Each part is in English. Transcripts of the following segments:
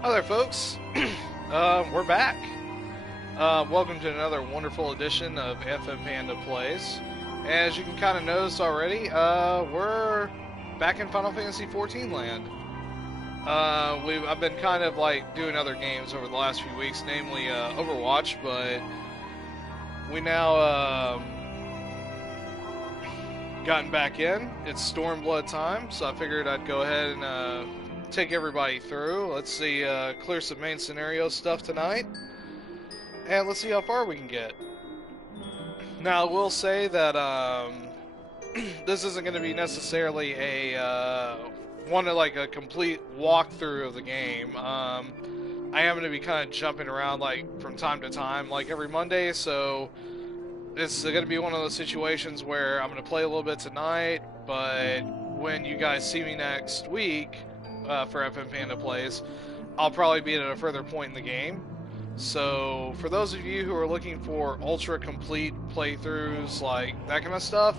Hi there, folks. We're back. Welcome to another wonderful edition of fmpanda Plays. As you can kind of notice already, we're back in Final Fantasy XIV land. I've been kind of like doing other games over the last few weeks, namely Overwatch, but we now gotten back in. It's Stormblood time, so I figured I'd go ahead and take everybody through. Let's see, clear some main scenario stuff tonight, and let's see how far we can get. Now, I will say that this isn't going to be necessarily a like a complete walkthrough of the game. I am going to be kind of jumping around like from time to time, like every Monday. So it's going to be one of those situations where I'm going to play a little bit tonight, but when you guys see me next week for fmpanda Plays, I'll probably be at a further point in the game. So for those of you who are looking for ultra complete playthroughs, like that kind of stuff,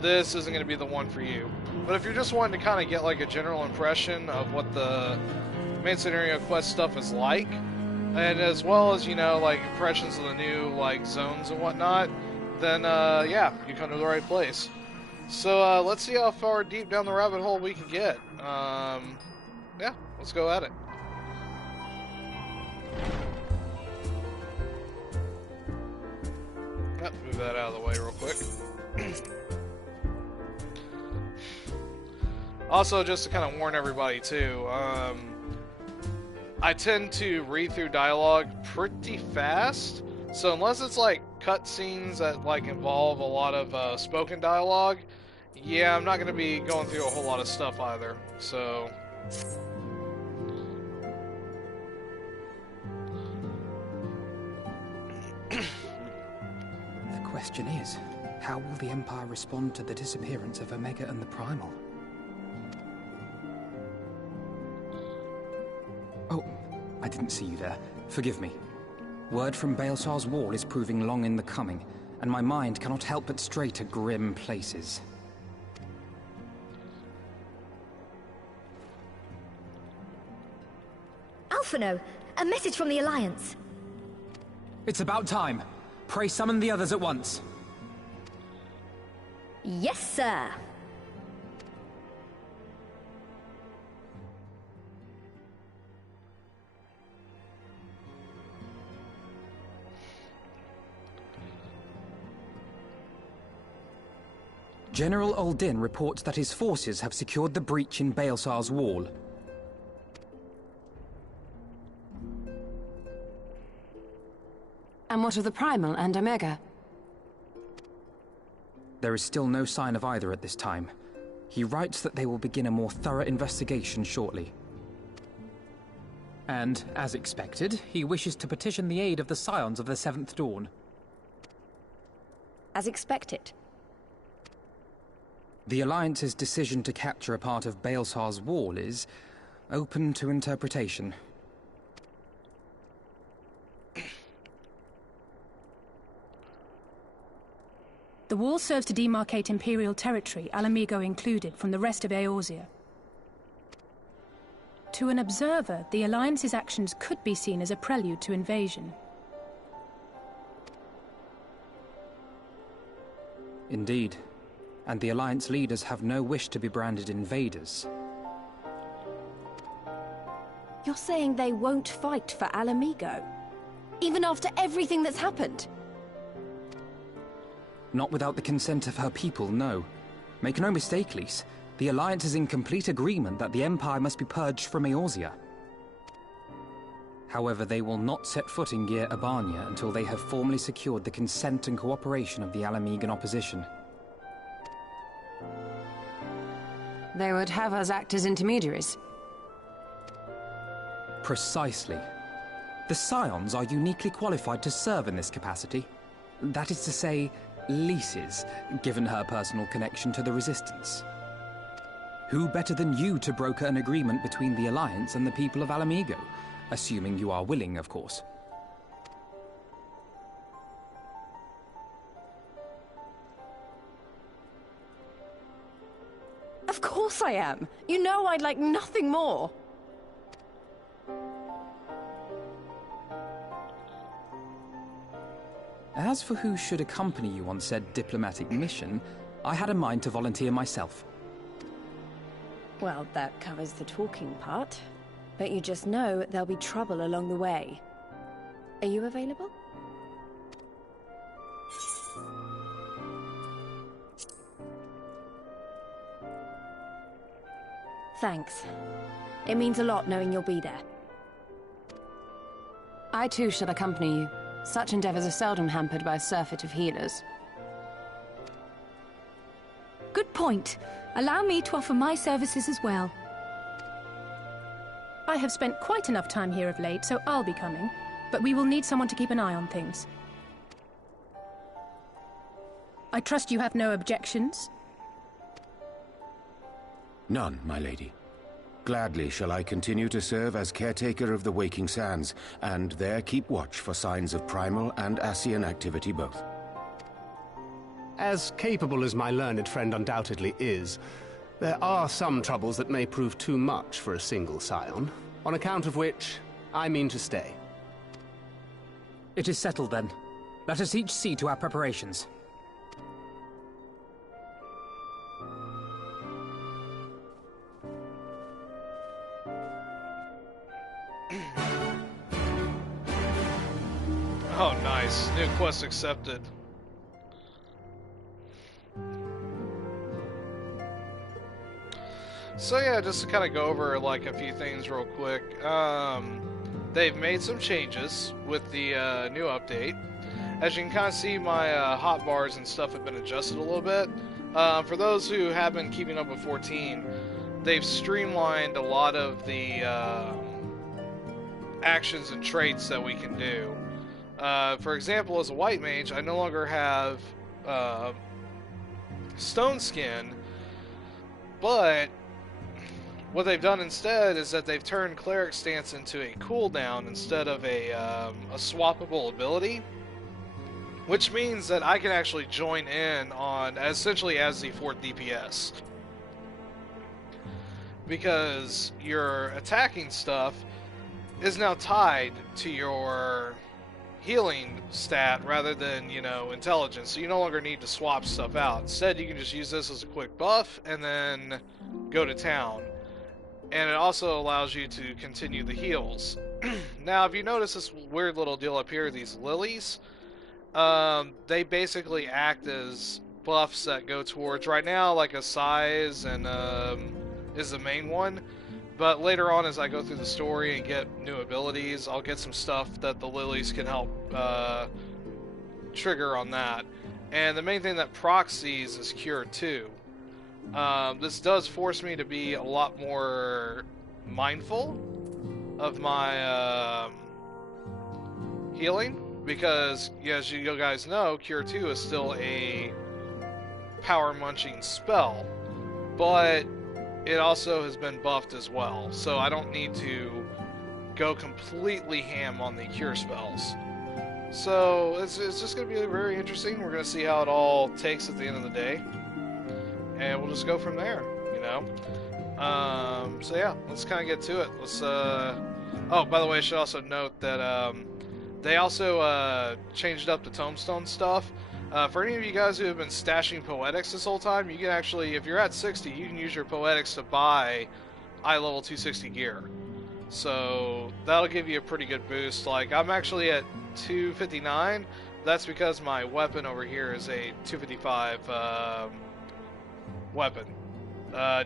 this isn't going to be the one for you. But if you're just wanting to kind of get like a general impression of what the main scenario quest stuff is like, and as well as, you know, like impressions of the new like zones and whatnot, then yeah, you come to the right place. So let's see how far deep down the rabbit hole we can get. Yeah, let's go at it. Move that out of the way real quick. Also, just to kind of warn everybody too, I tend to read through dialogue pretty fast, so unless it's like cutscenes that like involve a lot of spoken dialogue, yeah, I'm not going to be going through a whole lot of stuff either. So the question is, how will the Empire respond to the disappearance of Omega and the Primal? Oh, I didn't see you there. Forgive me. Word from Baelsar's wall is proving long in the coming, and my mind cannot help but stray to grim places. Alphino, a message from the Alliance. It's about time. Pray summon the others at once. Yes, sir. General Uldin reports that his forces have secured the breach in Baelsar's wall. And what of the Primal and Omega? There is still no sign of either at this time. He writes that they will begin a more thorough investigation shortly. And, as expected, he wishes to petition the aid of the Scions of the Seventh Dawn. As expected. The Alliance's decision to capture a part of Baelsar's wall is open to interpretation. The wall serves to demarcate Imperial territory, Alamigo included, from the rest of Eorzea. To an observer, the Alliance's actions could be seen as a prelude to invasion. Indeed. And the Alliance leaders have no wish to be branded invaders. You're saying they won't fight for Alamigo? Even after everything that's happened? Not without the consent of her people, no. Make no mistake, Lise. The Alliance is in complete agreement that the Empire must be purged from Eorzea. However, they will not set foot in Gyr Abania until they have formally secured the consent and cooperation of the Alamigan opposition. They would have us act as intermediaries. Precisely. The Scions are uniquely qualified to serve in this capacity. That is to say, Lise's, given her personal connection to the Resistance. Who better than you to broker an agreement between the Alliance and the people of Alamigo? Assuming you are willing, of course. Of course I am. You know I'd like nothing more. As for who should accompany you on said diplomatic mission, I had a mind to volunteer myself. Well, that covers the talking part. But you just know there'll be trouble along the way. Are you available? Thanks. It means a lot knowing you'll be there. I too shall accompany you. Such endeavors are seldom hampered by a surfeit of healers. Good point. Allow me to offer my services as well. I have spent quite enough time here of late, so I'll be coming. But we will need someone to keep an eye on things. I trust you have no objections? None, my lady. Gladly shall I continue to serve as caretaker of the Waking Sands, and there keep watch for signs of primal and Ascian activity both. As capable as my learned friend undoubtedly is, there are some troubles that may prove too much for a single scion, on account of which I mean to stay. It is settled then. Let us each see to our preparations. Oh, nice. New quest accepted. So yeah, just to kind of go over like a few things real quick. They've made some changes with the new update. As you can kind of see, my hotbars and stuff have been adjusted a little bit. For those who have been keeping up with 14, they've streamlined a lot of the actions and traits that we can do. For example, as a white mage, I no longer have stone skin, but what they've done instead is that they've turned Cleric Stance into a cooldown instead of a swappable ability, which means that I can actually join in on essentially as the 4th DPS. Because your attacking stuff is now tied to your healing stat rather than, you know, intelligence, so you no longer need to swap stuff out. Instead, you can just use this as a quick buff and then go to town. And it also allows you to continue the heals. Now, if you notice this weird little deal up here, these lilies, they basically act as buffs that go towards, right now, like a size and is the main one. But later on, as I go through the story and get new abilities, I'll get some stuff that the lilies can help trigger on that. And the main thing that procs these is Cure 2. This does force me to be a lot more mindful of my healing, because as you guys know, Cure 2 is still a power munching spell, but it also has been buffed as well, so I don't need to go completely ham on the cure spells. So it's just going to be very interesting. We're going to see how it all takes at the end of the day, and we'll just go from there, you know. So yeah, let's kind of get to it. Let's oh, by the way, I should also note that they also changed up the tombstone stuff. For any of you guys who have been stashing poetics this whole time, you can actually, if you're at 60, you can use your poetics to buy eye level 260 gear. So that'll give you a pretty good boost. Like, I'm actually at 259. That's because my weapon over here is a 255 weapon.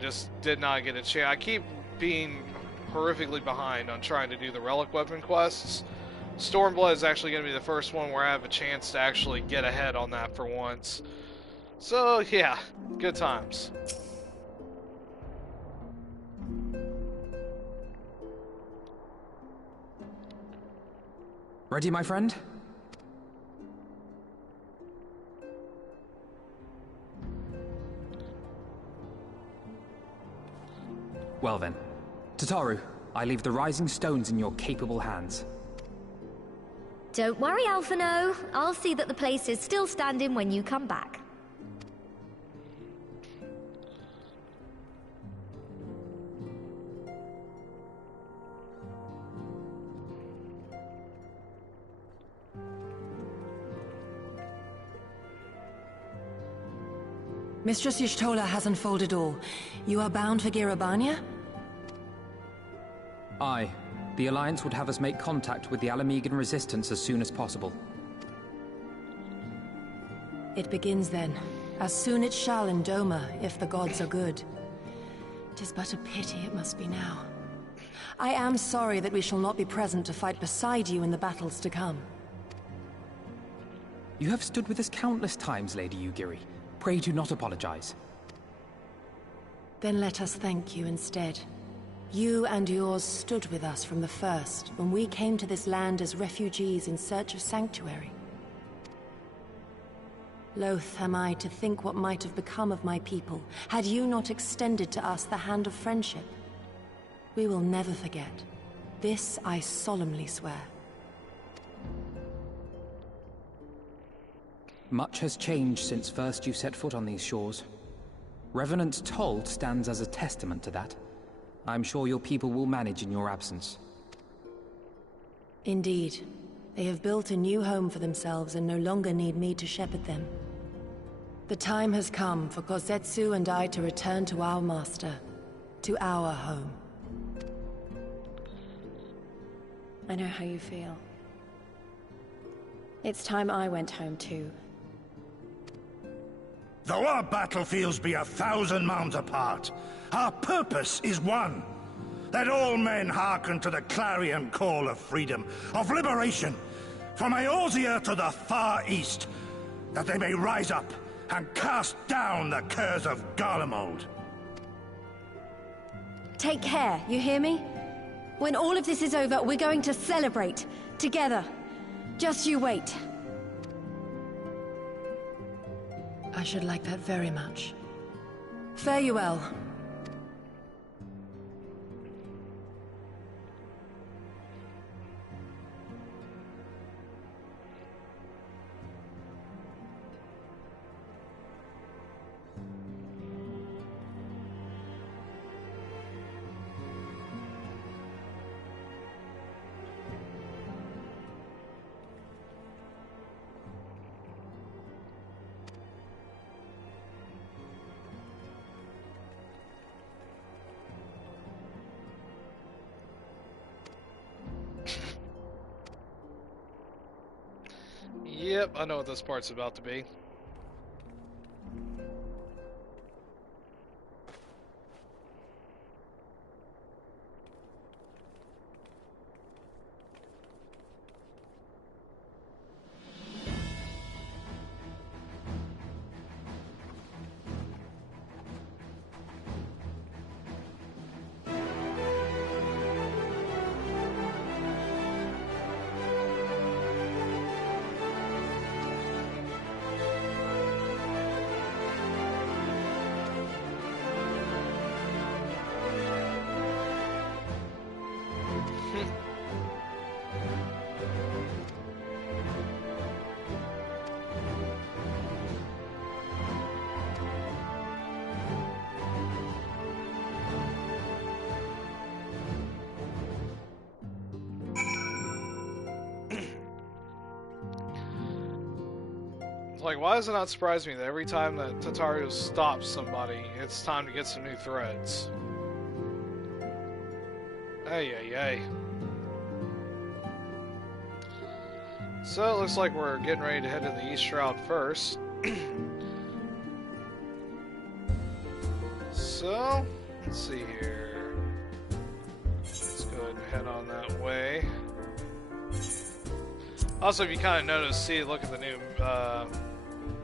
Just did not get a chance. I keep being horrifically behind on trying to do the relic weapon quests. Stormblood is actually going to be the first one where I have a chance to actually get ahead on that for once. So yeah, good times. Ready, my friend? Well then, Tataru, I leave the rising stones in your capable hands. Don't worry, Alphino. I'll see that the place is still standing when you come back. Mistress Y'shtola has unfolded all. You are bound for Girabania? Aye. The Alliance would have us make contact with the Alamegan resistance as soon as possible. It begins then. As soon it shall in Doma, if the gods are good. 'Tis but a pity it must be now. I am sorry that we shall not be present to fight beside you in the battles to come. You have stood with us countless times, Lady Yugiri. Pray do not apologize. Then let us thank you instead. You and yours stood with us from the first, when we came to this land as refugees in search of sanctuary. Loath am I to think what might have become of my people, had you not extended to us the hand of friendship. We will never forget. This I solemnly swear. Much has changed since first you set foot on these shores. Revenant's Toll stands as a testament to that. I'm sure your people will manage in your absence. Indeed. They have built a new home for themselves and no longer need me to shepherd them. The time has come for Kozetsu and I to return to our master, to our home. I know how you feel. It's time I went home too. Though our battlefields be 1,000 mounds apart, our purpose is one. That all men hearken to the clarion call of freedom, of liberation, from Eorzea to the far east, that they may rise up and cast down the curse of Garlemald. Take care, you hear me? When all of this is over, we're going to celebrate, together. Just you wait. I should like that very much. Fare you well. Yep, I know what this part's about to be. Like, why does it not surprise me that every time that Tataru stops somebody, it's time to get some new threads? Ay, ay, ay. So, it looks like we're getting ready to head to the East Shroud first. So, let's see here. Let's go ahead and head on that way. Also, if you kind of notice, look at the new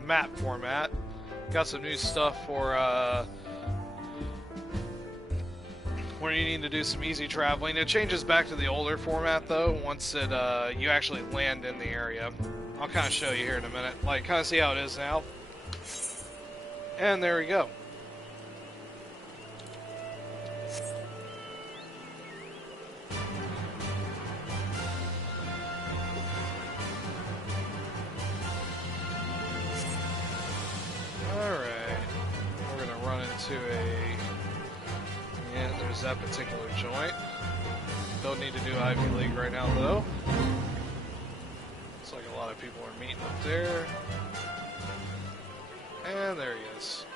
map format. Got some new stuff for where you need to do some easy traveling. It changes back to the older format though once it you actually land in the area. I'll kind of show you here in a minute. Like, kind of see how it is now. And there we go. There's that particular joint. Don't need to do Ivy League right now though. Looks like a lot of people are meeting up there. And there he is.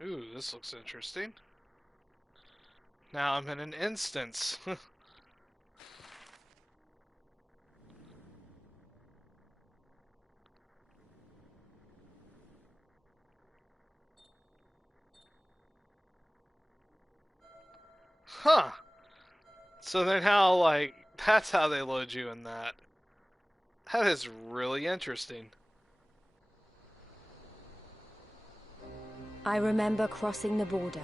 Ooh, this looks interesting. Now I'm in an instance. Huh. So then how, like, that's how they load you in that. That is really interesting. I remember crossing the border,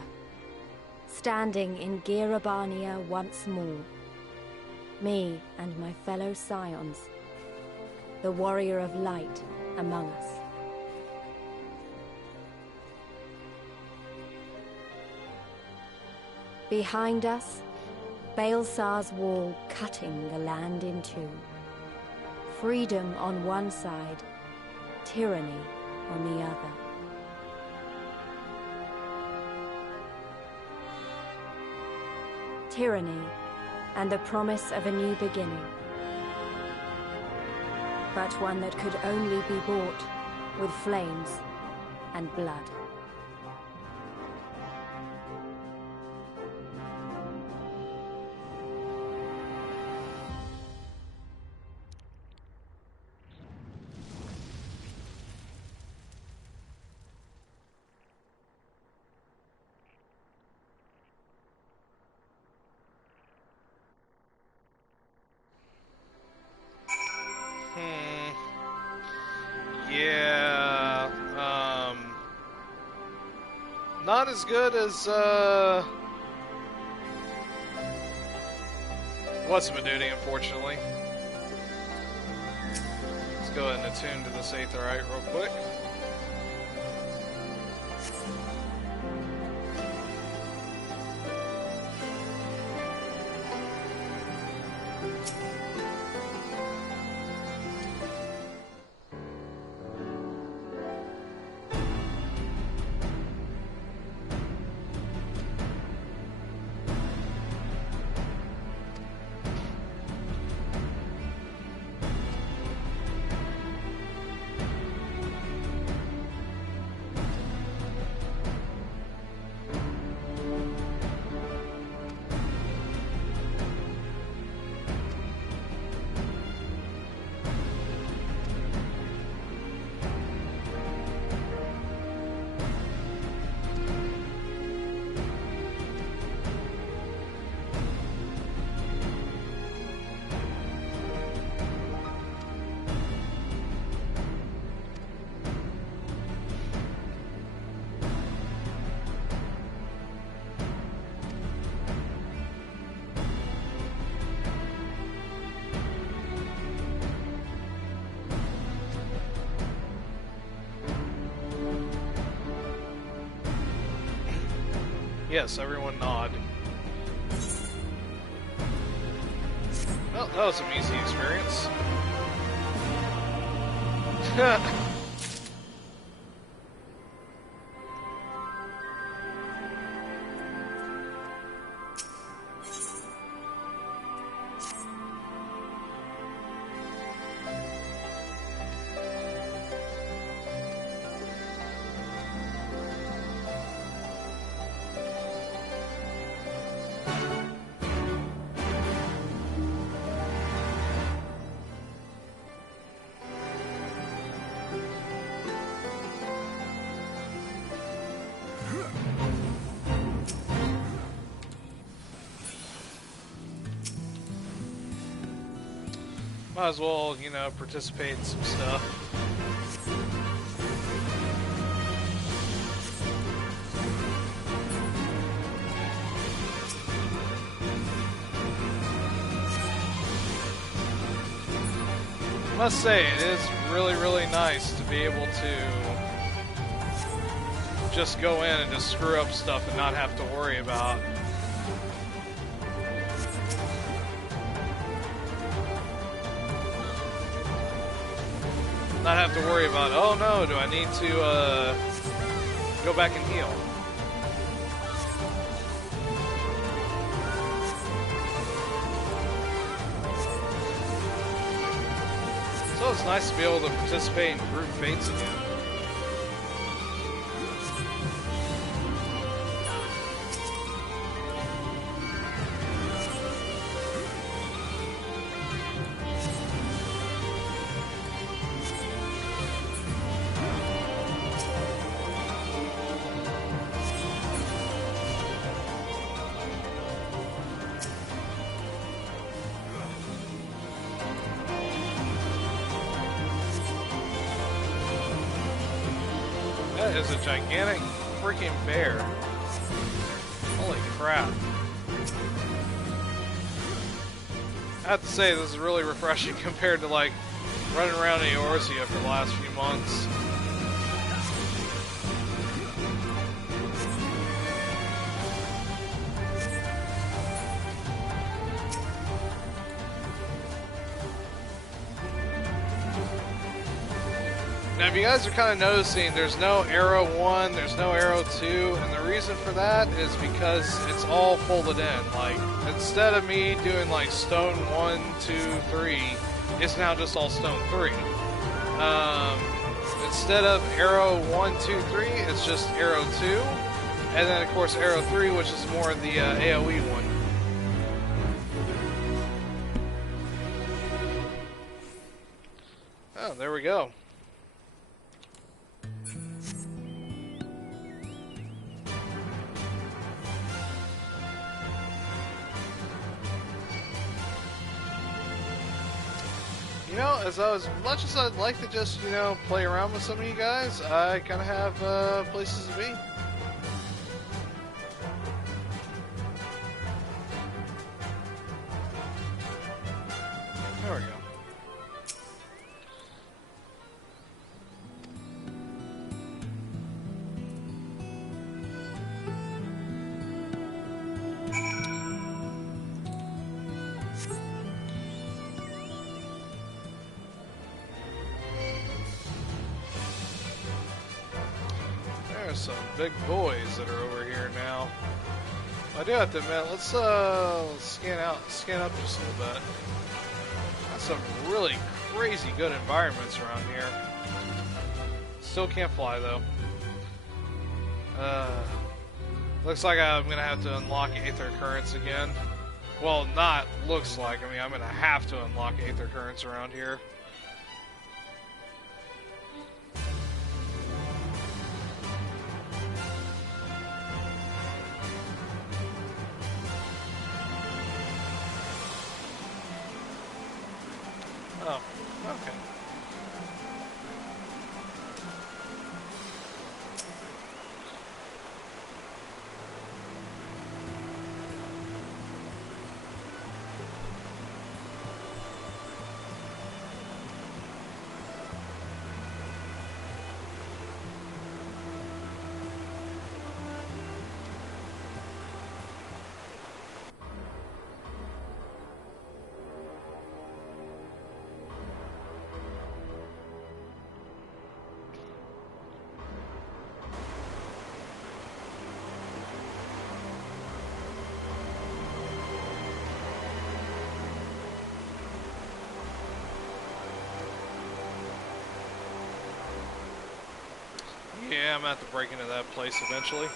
standing in Girabania once more. Me and my fellow scions, the warrior of light among us. Behind us, Baelsar's wall cutting the land in two. Freedom on one side, tyranny on the other. Tyranny and the promise of a new beginning. But one that could only be bought with flames and blood. Yeah, not as good as, what's been doing, unfortunately. Let's go ahead and attune to this Aetherite real quick. Yes, everyone nod. Well, that was an easy experience. Might as well, you know, participate in some stuff. I must say, it is really, really nice to be able to just go in and just screw up stuff and not have to worry about oh no, do I need to go back and heal? So it's nice to be able to participate in group fates again. That is a gigantic freaking bear. Holy crap. I have to say, this is really refreshing compared to, like, running around in Eorzea for the last few months. Now, if you guys are kind of noticing, there's no arrow 1, there's no arrow 2, and the reason for that is because it's all folded in. Like, instead of me doing like stone 1, 2, 3, it's now just all stone 3. Instead of arrow 1, 2, 3, it's just arrow 2, and then of course arrow 3, which is more of the AoE one. Oh, there we go. You know, as much as I'd like to just, you know, play around with some of you guys, I kind of have places to be. There we go. There's some big boys that are over here now. I do have to admit, let's scan up just a little bit. Got some really crazy good environments around here. Still can't fly though. Looks like I'm gonna have to unlock Aether Currents again. Well, not looks like. I mean, I'm gonna have to unlock Aether Currents around here. Oh, okay. Yeah, I'm gonna have to break into that place eventually.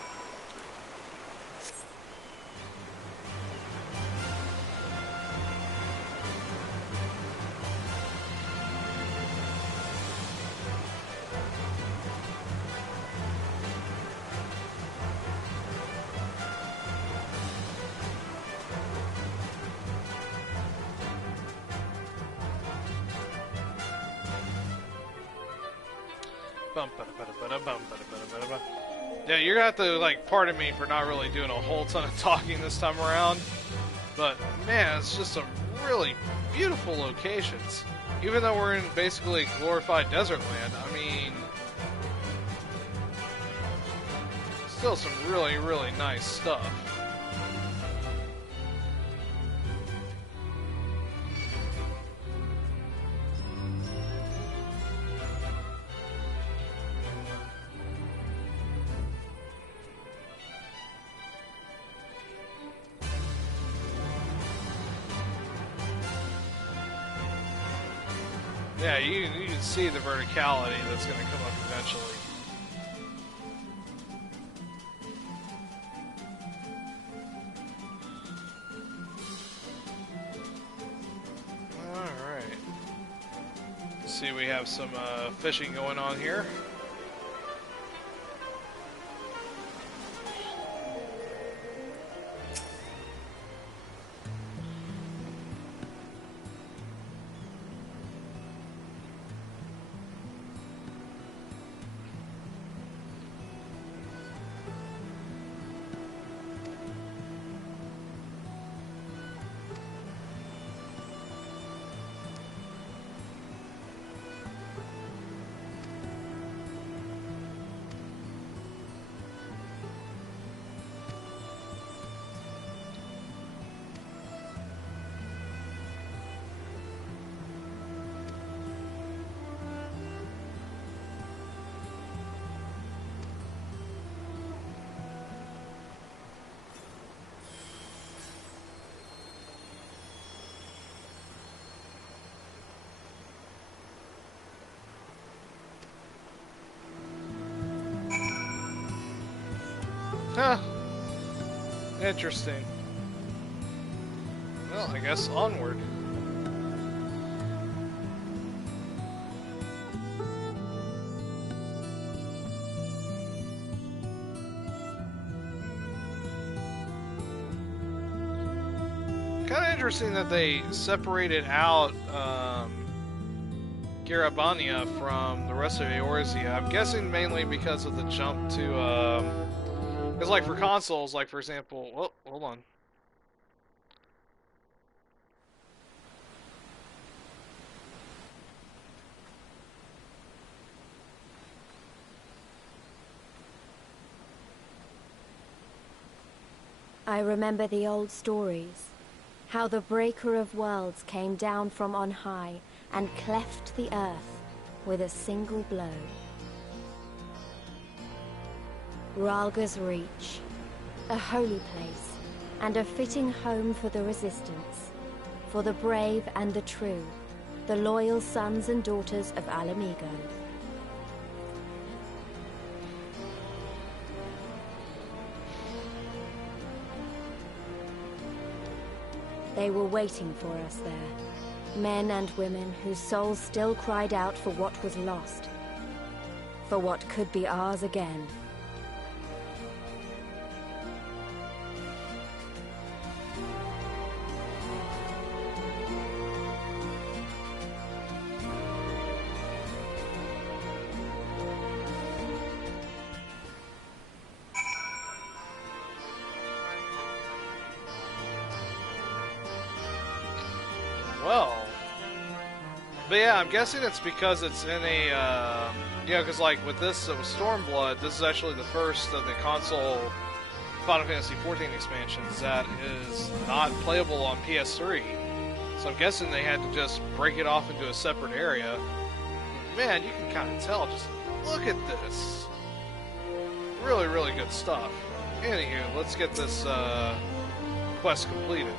Yeah, you're gonna have to, like, pardon me for not really doing a whole ton of talking this time around. But, man, it's just some really beautiful locations. Even though we're in basically glorified desert land, I mean, still some really, really nice stuff. Yeah, you can see the verticality that's going to come up eventually. Alright. See, we have some fishing going on here. Huh. Interesting. Well, I guess onward. Kind of interesting that they separated out Garabania from the rest of Eorzea. I'm guessing mainly because of the jump to, because like for consoles, like for example, oh, hold on. I remember the old stories. How the Breaker of Worlds came down from on high and cleft the earth with a single blow. Ralga's Reach, a holy place, and a fitting home for the Resistance, for the brave and the true, the loyal sons and daughters of Alamigo. They were waiting for us there, men and women whose souls still cried out for what was lost, for what could be ours again. Well, but yeah, I'm guessing it's because it's in a, yeah, because like with this, with Stormblood, this is actually the first of the console Final Fantasy XIV expansions that is not playable on PS3. So I'm guessing they had to just break it off into a separate area. Man, you can kind of tell, just look at this. Really, really good stuff. Anywho, let's get this quest completed.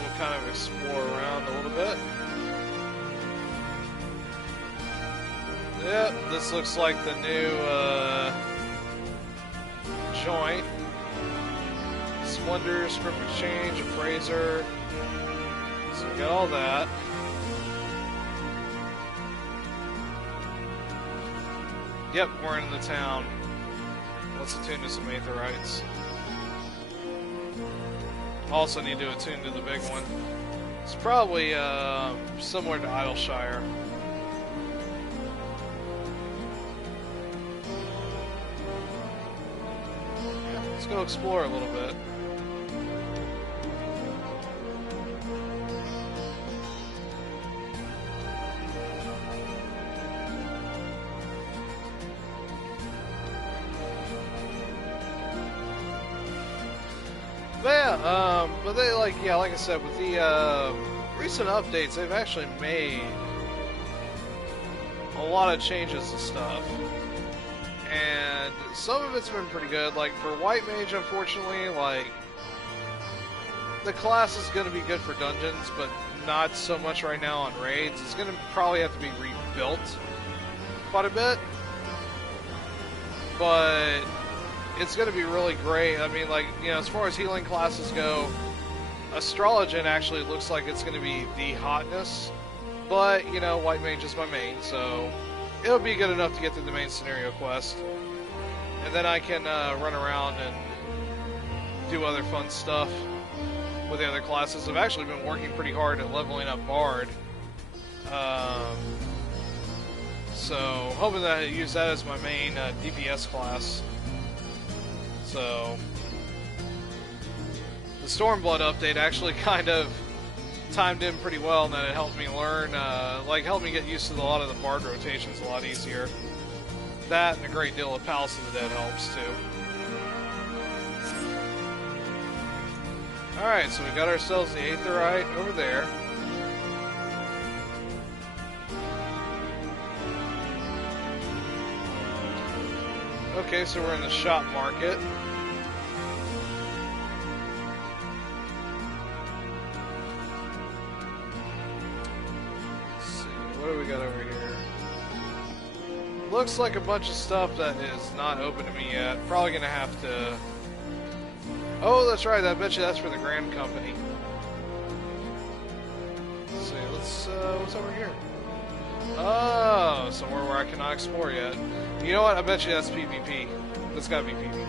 We'll kind of explore around a little bit. Yep, this looks like the new joint. Splendor, Script Exchange, Appraiser. So we got all that. Yep, we're in the town. Let's attune to some Aetherites. Also need to attune to the big one. It's probably similar to Idleshire. Yeah, let's go explore a little bit. But they like I said, with the recent updates, they've actually made a lot of changes to stuff, and some of it's been pretty good. Like for White Mage, unfortunately, like the class is going to be good for dungeons, but not so much right now on raids. It's going to probably have to be rebuilt quite a bit, but it's going to be really great. I mean, like, you know, as far as healing classes go, Astrologian actually looks like it's going to be the hotness. But, you know, White Mage is my main, so it'll be good enough to get through the main scenario quest. And then I can run around and do other fun stuff with the other classes. I've actually been working pretty hard at leveling up Bard. So, hoping that I use that as my main DPS class. So, the Stormblood update actually kind of timed in pretty well, and that it helped me learn, helped me get used to a lot of the Bard rotations a lot easier. That and a great deal of Palace of the Dead helps too. Alright, so we got ourselves the Aetherite over there. Okay, so we're in the shop market. Let's see, what do we got over here? Looks like a bunch of stuff that is not open to me yet. Probably gonna have to... Oh, that's right, I bet you that's for the Grand Company. Let's see, what's over here? Oh, somewhere where I cannot explore yet. You know what? I bet you that's PvP. That's gotta be PvP.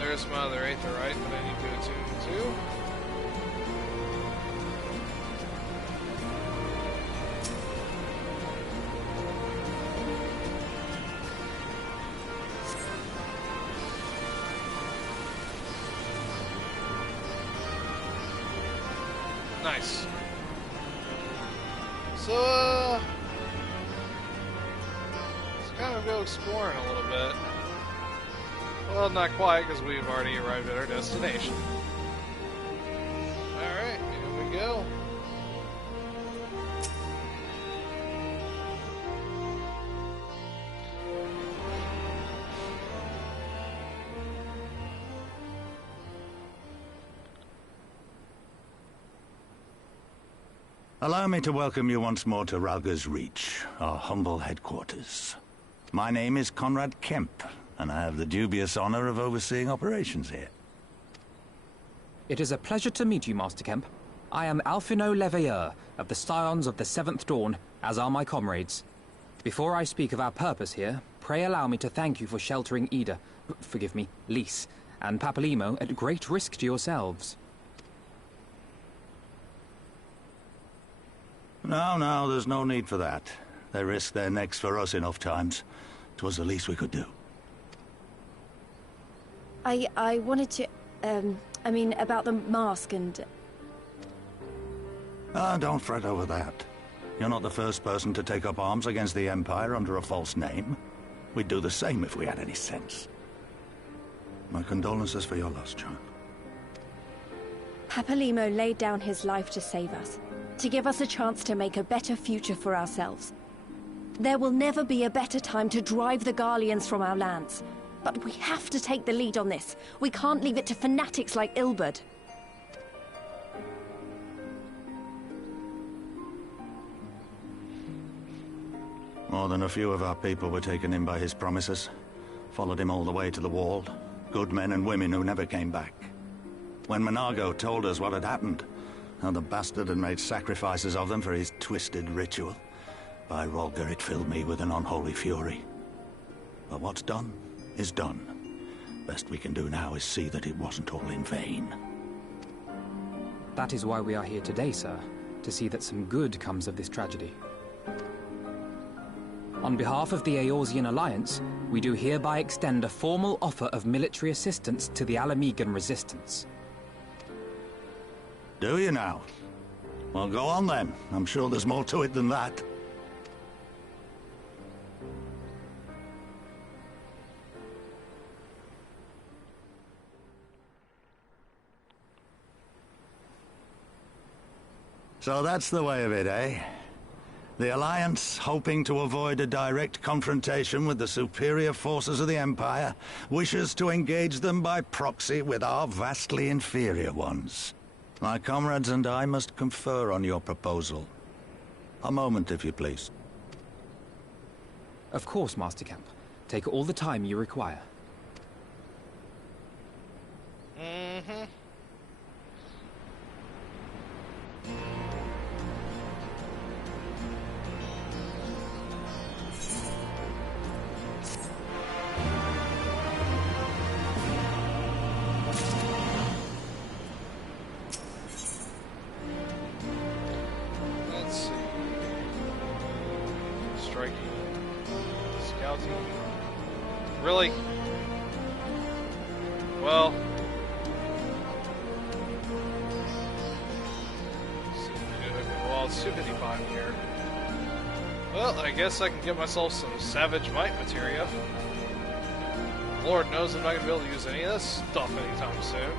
There's my other Aetherite that I need to attune to. Nice. So, let's kind of go exploring a little bit. Well, not quite, because we've already arrived at our destination. Alright, here we go. Allow me to welcome you once more to Ralga's Reach, our humble headquarters. My name is Conrad Kemp, and I have the dubious honor of overseeing operations here. It is a pleasure to meet you, Master Kemp. I am Alphino Leveilleur, of the Scions of the Seventh Dawn, as are my comrades. Before I speak of our purpose here, pray allow me to thank you for sheltering Ida, forgive me, Lys, and Papalymo at great risk to yourselves. No, there's no need for that. They risked their necks for us enough times. 'Twas the least we could do. I wanted to, I mean, about the mask and... Don't fret over that. You're not the first person to take up arms against the Empire under a false name. We'd do the same if we had any sense. My condolences for your loss, child. Papalymo laid down his life to save us, to give us a chance to make a better future for ourselves. There will never be a better time to drive the Garleans from our lands. But we have to take the lead on this. We can't leave it to fanatics like Ilberd. More than a few of our people were taken in by his promises. Followed him all the way to the wall. Good men and women who never came back. When Monargo told us what had happened, how the bastard had made sacrifices of them for his twisted ritual, by Rolga it filled me with an unholy fury. But what's done is done. Best we can do now is see that it wasn't all in vain. That is why we are here today, sir, to see that some good comes of this tragedy. On behalf of the Eorzean Alliance, we do hereby extend a formal offer of military assistance to the Alamegan resistance. Do you now? Well, go on then. I'm sure there's more to it than that. So that's the way of it, eh? The Alliance, hoping to avoid a direct confrontation with the superior forces of the Empire, wishes to engage them by proxy with our vastly inferior ones. My comrades and I must confer on your proposal. A moment, if you please. Of course, Master Kemp. Take all the time you require. Mm-hmm. Really? Well... Well, it's 255 here. Well, I guess I can get myself some Savage Might materia. Lord knows I'm not going to be able to use any of this stuff anytime soon.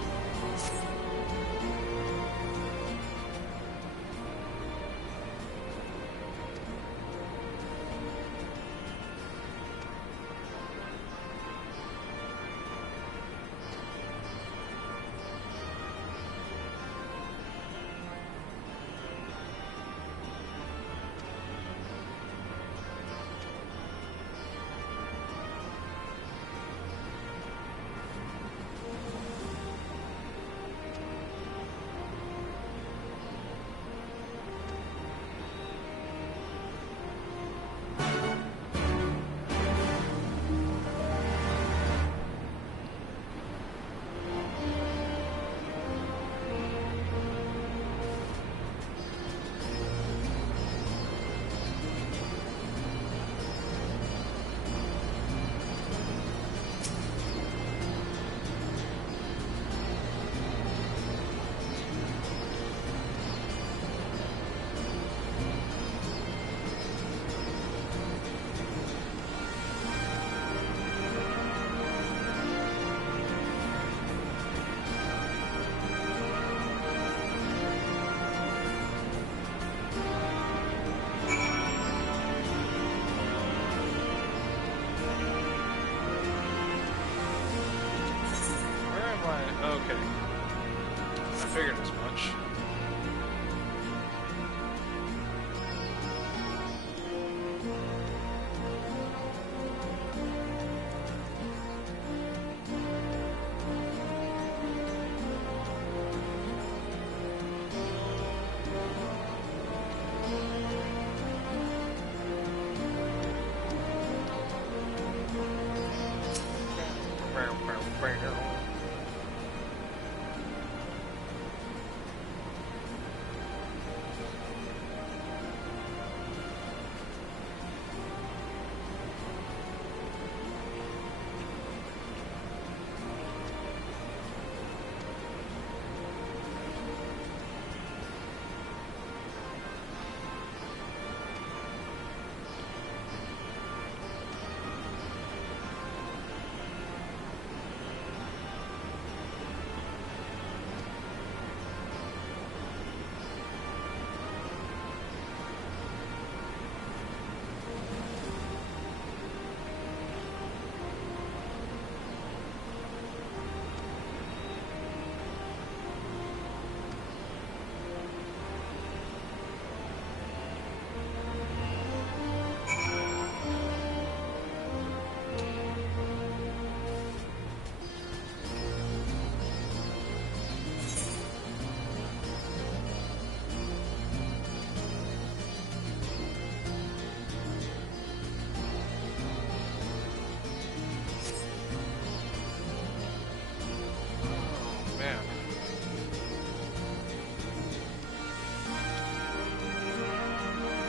Okay. I figured as much.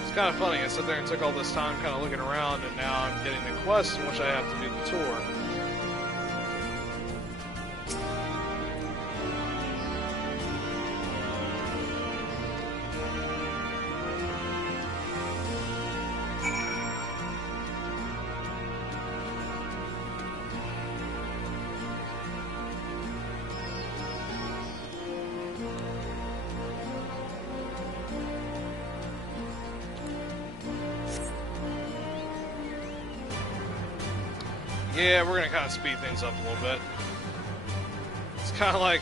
It's kind of funny, I sat there and took all this time kind of looking around, and now I'm getting the quest in which I have to do the tour. Yeah, we're gonna kind of speed things up a little bit. It's kind of like,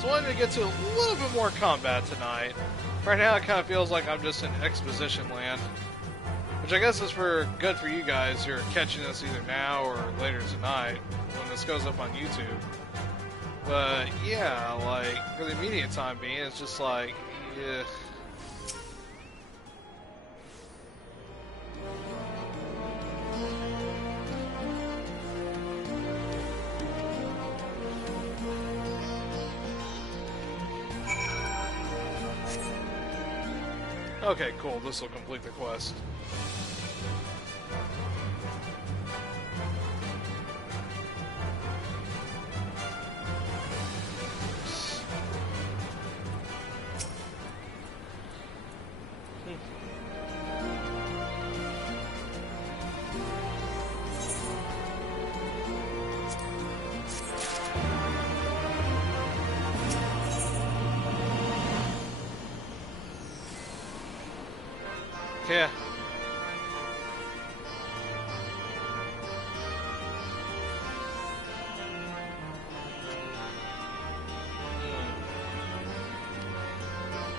I wanted to get to a little bit more combat tonight. Right now it kind of feels like I'm just in exposition land. Which I guess is good for you guys who are catching this either now or later tonight when this goes up on YouTube. But yeah, like, for the immediate time being, it's just like, yeah. Okay, cool. This will complete the quest. Yeah.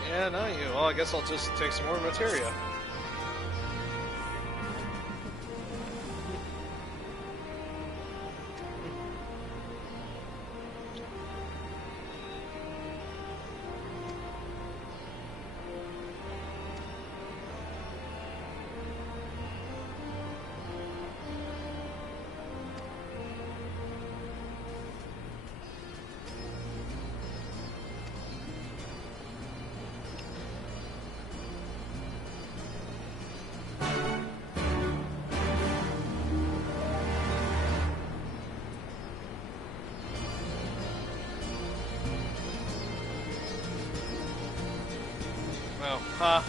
Yeah, no, you. Well, I guess I'll just take some more materia. Oh, huh.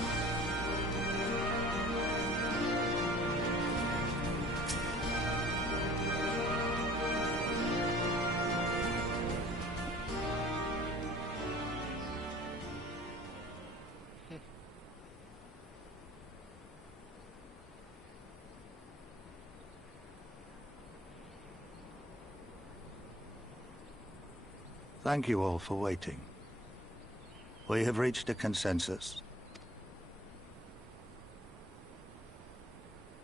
Thank you all for waiting. We have reached a consensus.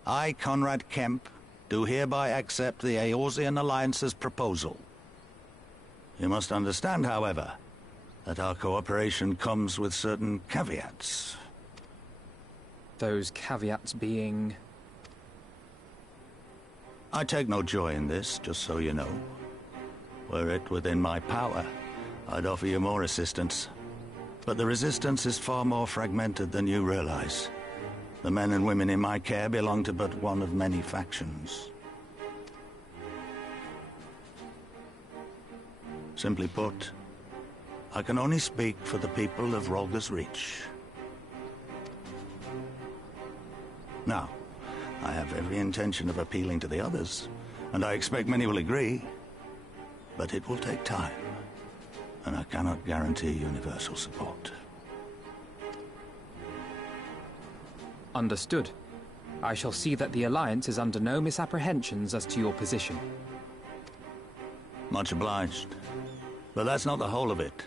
I, Conrad Kemp, do hereby accept the Eorzean Alliance's proposal. You must understand, however, that our cooperation comes with certain caveats. Those caveats being... I take no joy in this, just so you know. Were it within my power, I'd offer you more assistance. But the Resistance is far more fragmented than you realize. The men and women in my care belong to but one of many factions. Simply put, I can only speak for the people of Rolga's Reach. Now, I have every intention of appealing to the others, and I expect many will agree. But it will take time, and I cannot guarantee universal support. Understood. I shall see that the Alliance is under no misapprehensions as to your position. Much obliged. But that's not the whole of it.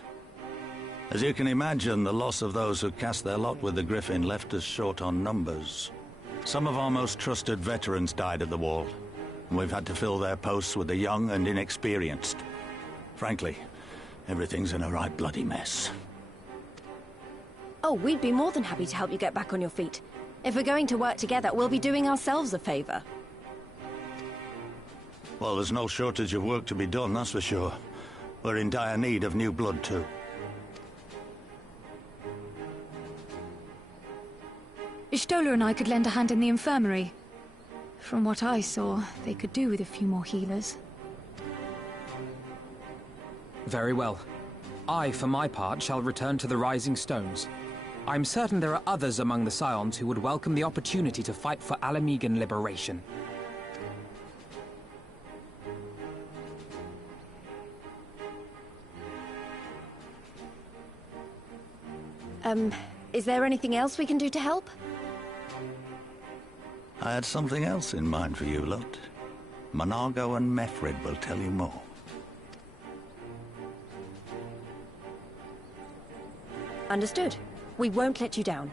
As you can imagine, the loss of those who cast their lot with the Griffin left us short on numbers. Some of our most trusted veterans died at the wall, and we've had to fill their posts with the young and inexperienced. Frankly, everything's in a right bloody mess. Oh, we'd be more than happy to help you get back on your feet. If we're going to work together, we'll be doing ourselves a favor. Well, there's no shortage of work to be done, that's for sure. We're in dire need of new blood, too. Ishtola and I could lend a hand in the infirmary. From what I saw, they could do with a few more healers. Very well. I, for my part, shall return to the Rising Stones. I'm certain there are others among the Scions who would welcome the opportunity to fight for Alamegan liberation. Is there anything else we can do to help? I had something else in mind for you lot. Monargo and Methrid will tell you more. Understood. We won't let you down.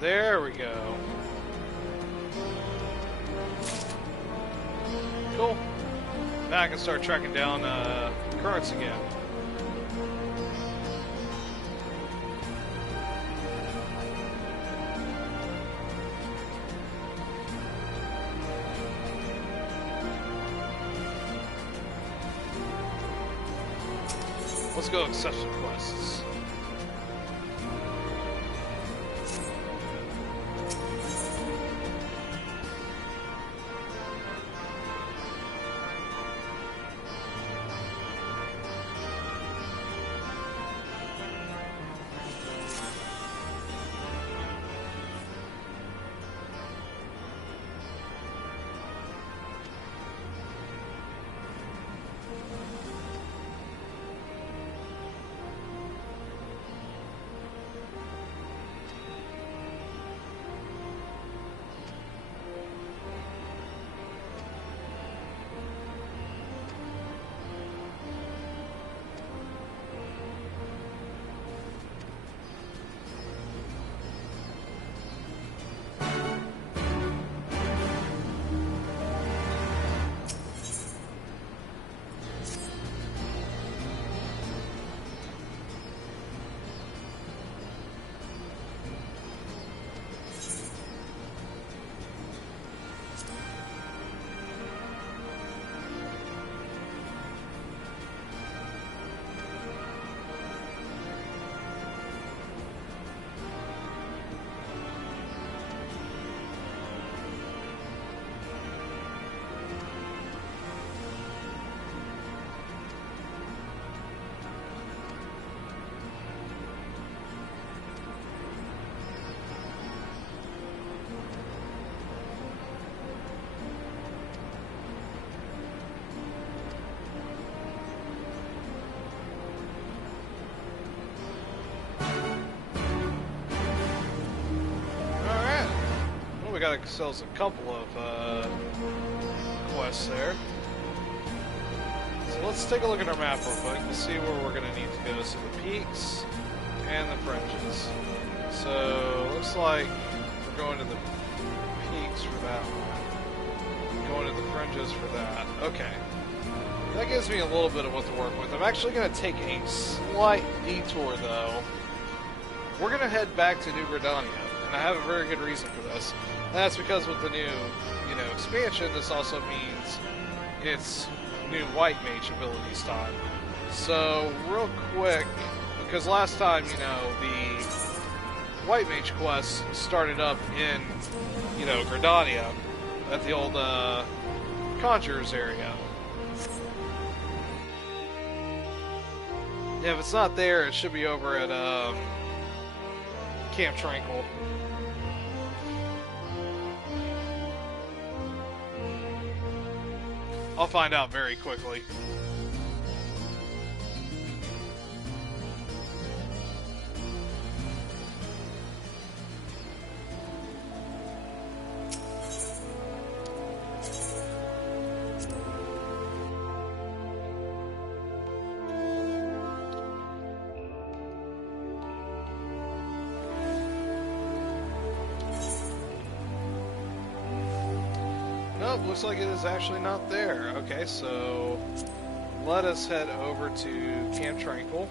There we go. Cool. Now I can start tracking down currents again. Let's go exception quests. we got ourselves a couple of quests there. So let's take a look at our map real quick. Let's see where we're going to need to go. So the peaks and the fringes. So looks like we're going to the peaks for that one. Going to the fringes for that. Okay. That gives me a little bit of what to work with. I'm actually going to take a slight detour, though. We're going to head back to New Gridania, and I have a very good reason for this. And that's because with the new, expansion, this also means it's new White Mage abilities time. So, real quick, because last time, the White Mage quest started up in, Gridania, at the old, Conjurer's area. Yeah, if it's not there, it should be over at, Camp Tranquil. I'll find out very quickly. Nope, looks like it is actually not there. Okay, so let us head over to Camp Tranquil.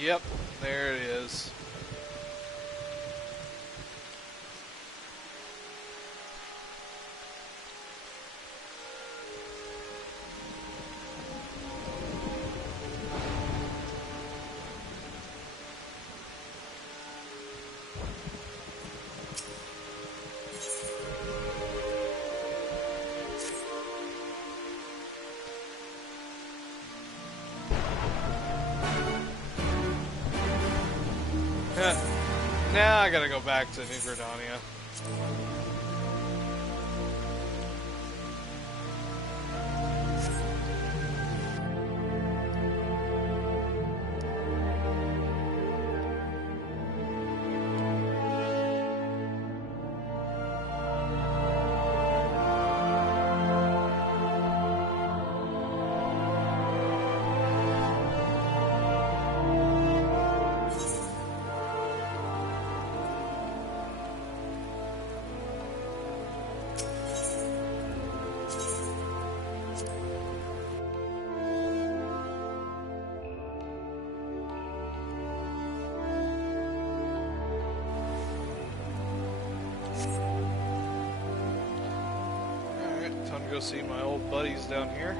Yep, there it is. Now I gotta go back to New Gridania. Time to go see my old buddies down here.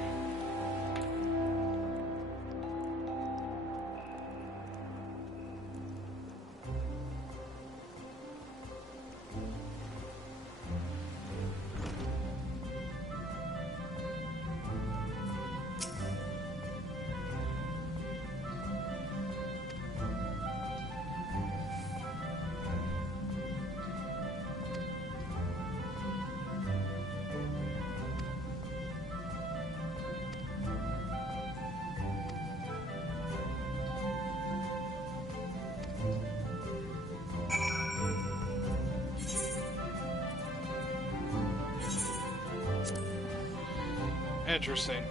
Interesting.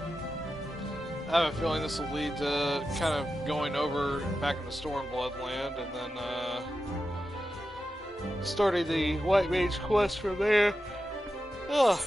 I have a feeling this will lead to kind of going over back into Stormblood land and then starting the White Mage quest from there. Ugh.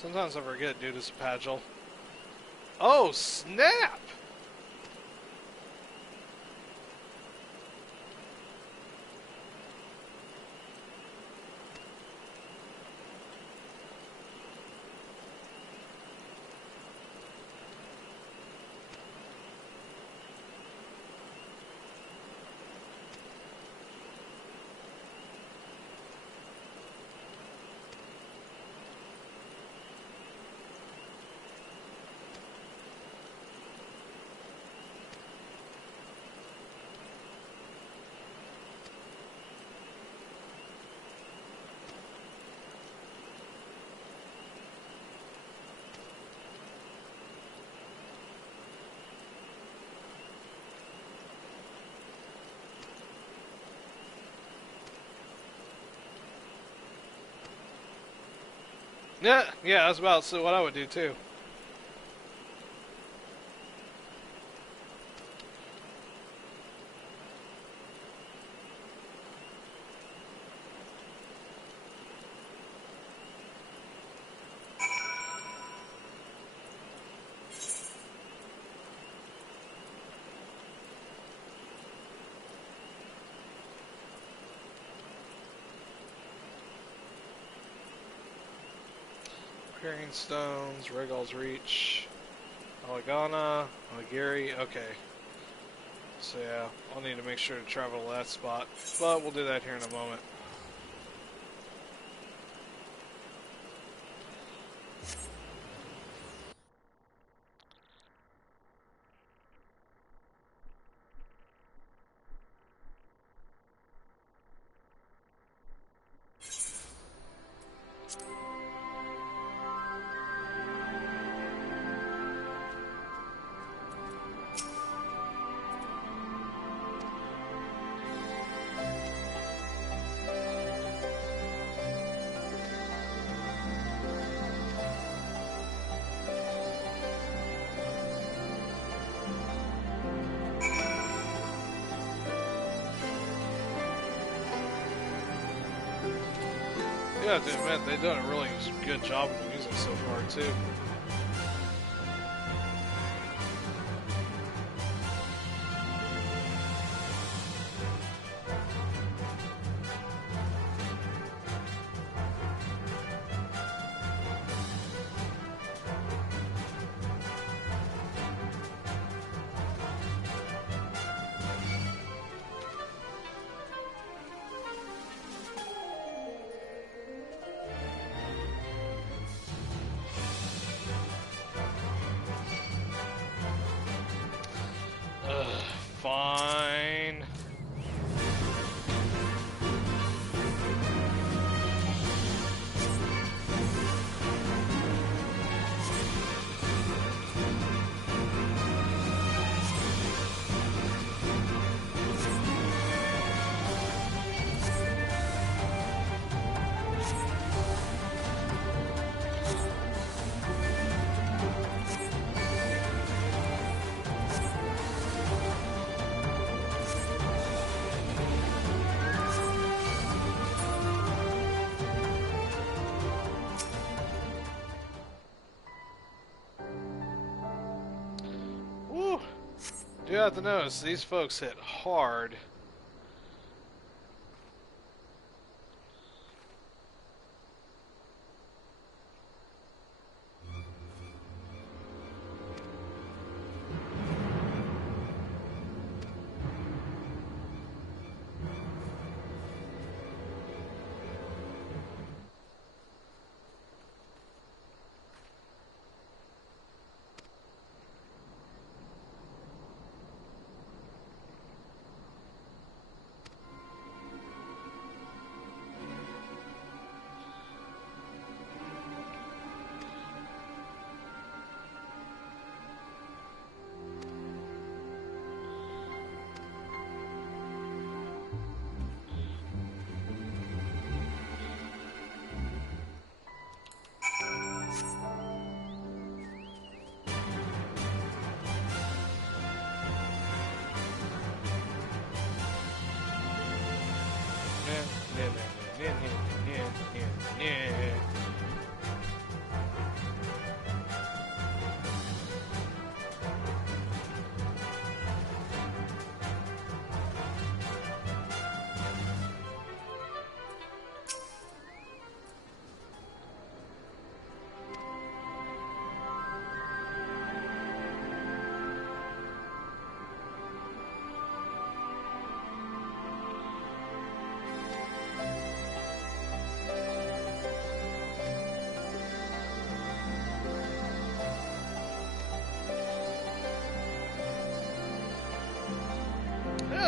Sometimes I forget, dude, it's a Pagel. Oh, snap! Yeah, that's about what I would do too. Clearing stones, Regal's Reach, Aligana, Aligiri, okay. So yeah, I'll need to make sure to travel to that spot, but we'll do that here in a moment. Yeah, to admit, they've done a really good job with the music so far, too. Fine. Woo! Do have to notice, these folks hit hard.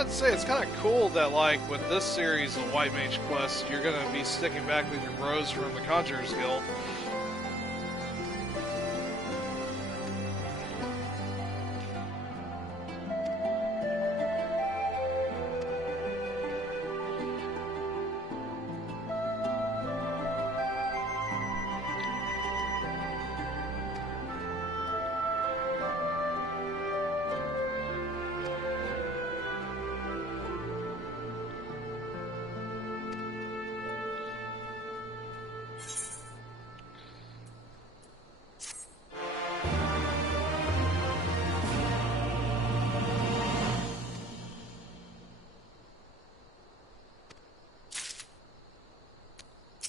have to say, it's kind of cool that, like, with this series of White Mage quests, you're going to be sticking back with your bros from the Conjurer's Guild.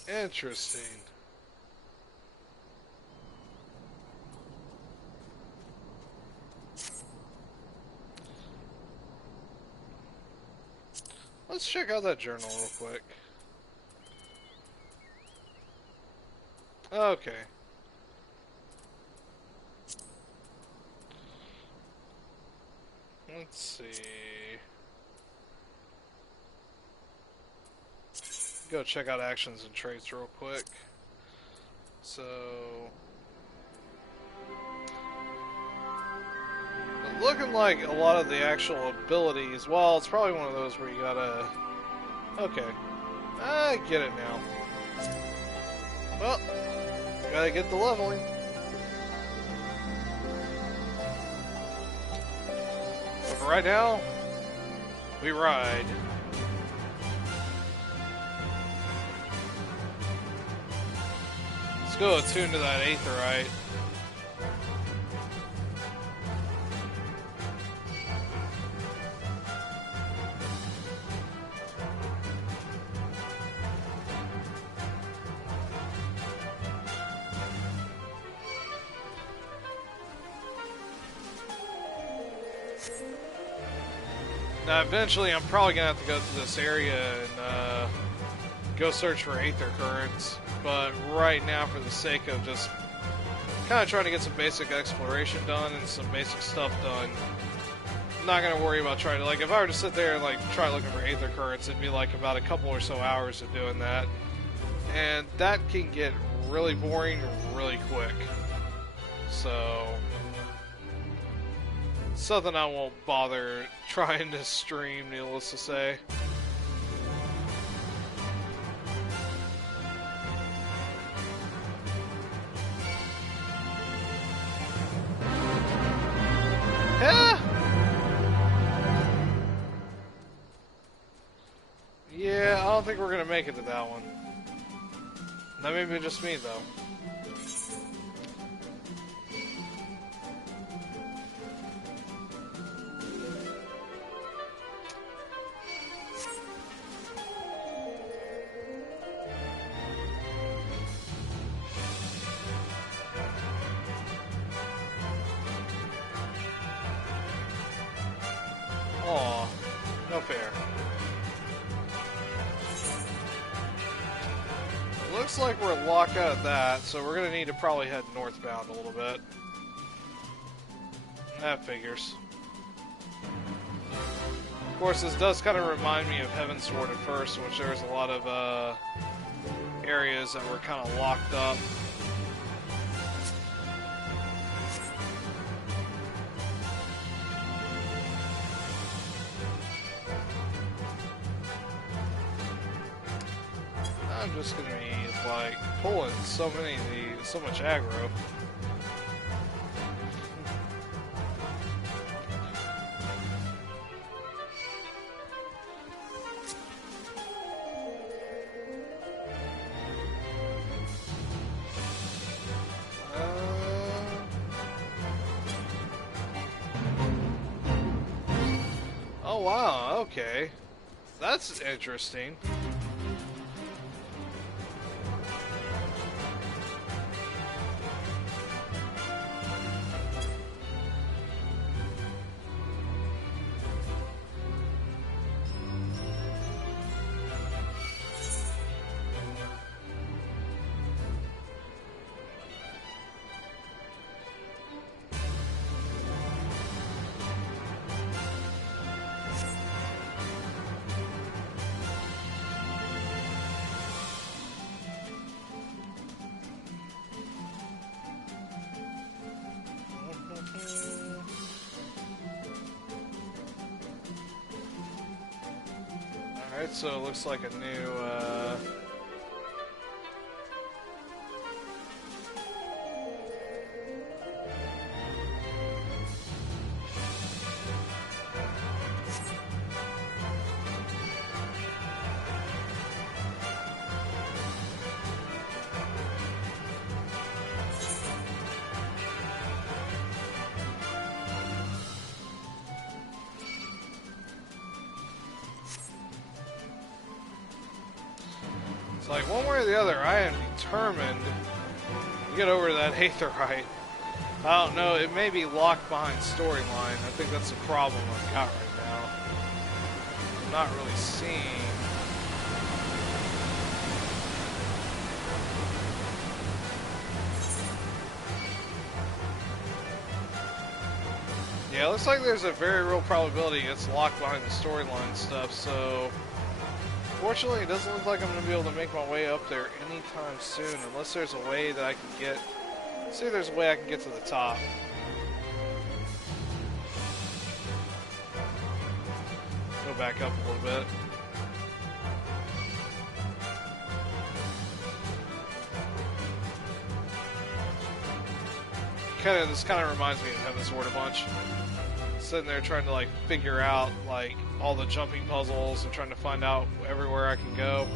Interesting. Let's check out that journal real quick. Okay. Let's see. Go check out actions and traits real quick. So, looking like a lot of the actual abilities, well, it's probably one of those where you gotta, okay, I get it now. Well, gotta get the leveling. But for right now, we ride. Let's go attune to that aetheryte. Now eventually I'm probably going to have to go to this area and go search for aether currents. But right now, for the sake of just kind of trying to get some basic exploration done and some basic stuff done, I'm not going to worry about trying to, like, if I were to sit there and, like, try looking for aether currents, it'd be, like, about a couple or so hours of doing that. And that can get really boring really quick. So, something I won't bother trying to stream, needless to say. Yeah, I don't think we're gonna make it to that one. That may be just me, though. Aw, no fair. Looks like we're locked out of that, so we're gonna need to probably head northbound a little bit. That figures. Of course, this does kind of remind me of Heavensward at first, which there's a lot of areas that were kind of locked up. I'm just gonna be like pulling so much aggro. Oh wow, okay. That's interesting. Alright, so it looks like a new, it's like one way or the other, I am determined to get over to that Aetherite. I don't know, it may be locked behind storyline. I think that's the problem I've got right now. I'm not really seeing. Yeah, it looks like there's a very real probability it's locked behind the storyline stuff, so fortunately it doesn't look like I'm going to be able to make my way up there anytime soon, unless there's a way that I can get, see if there's a way I can get to the top. Go back up a little bit. This kind of reminds me of Heaven's Ward a bunch. Sitting there trying to like figure out like all the jumping puzzles and trying to find out everywhere I can go.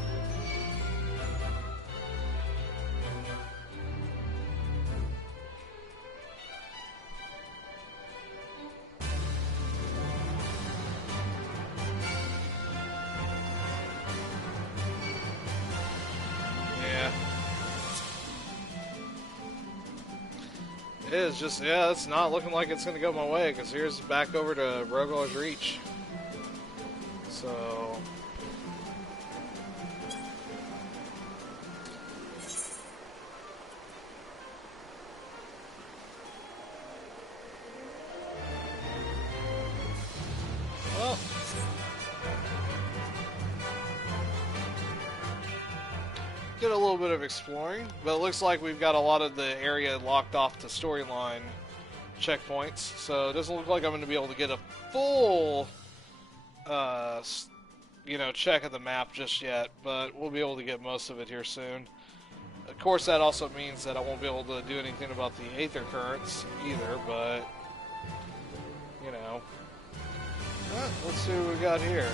It is just, yeah, it's not looking like it's going to go my way, because here's back over to Rogar's Reach. So... well... did a little bit of exploring, but it looks like we've got a lot of the area locked off to storyline checkpoints, so it doesn't look like I'm going to be able to get a full, you know, check of the map just yet, but we'll be able to get most of it here soon. Of course, that also means that I won't be able to do anything about the Aether Currents either, but, you know. Let's see what we got here.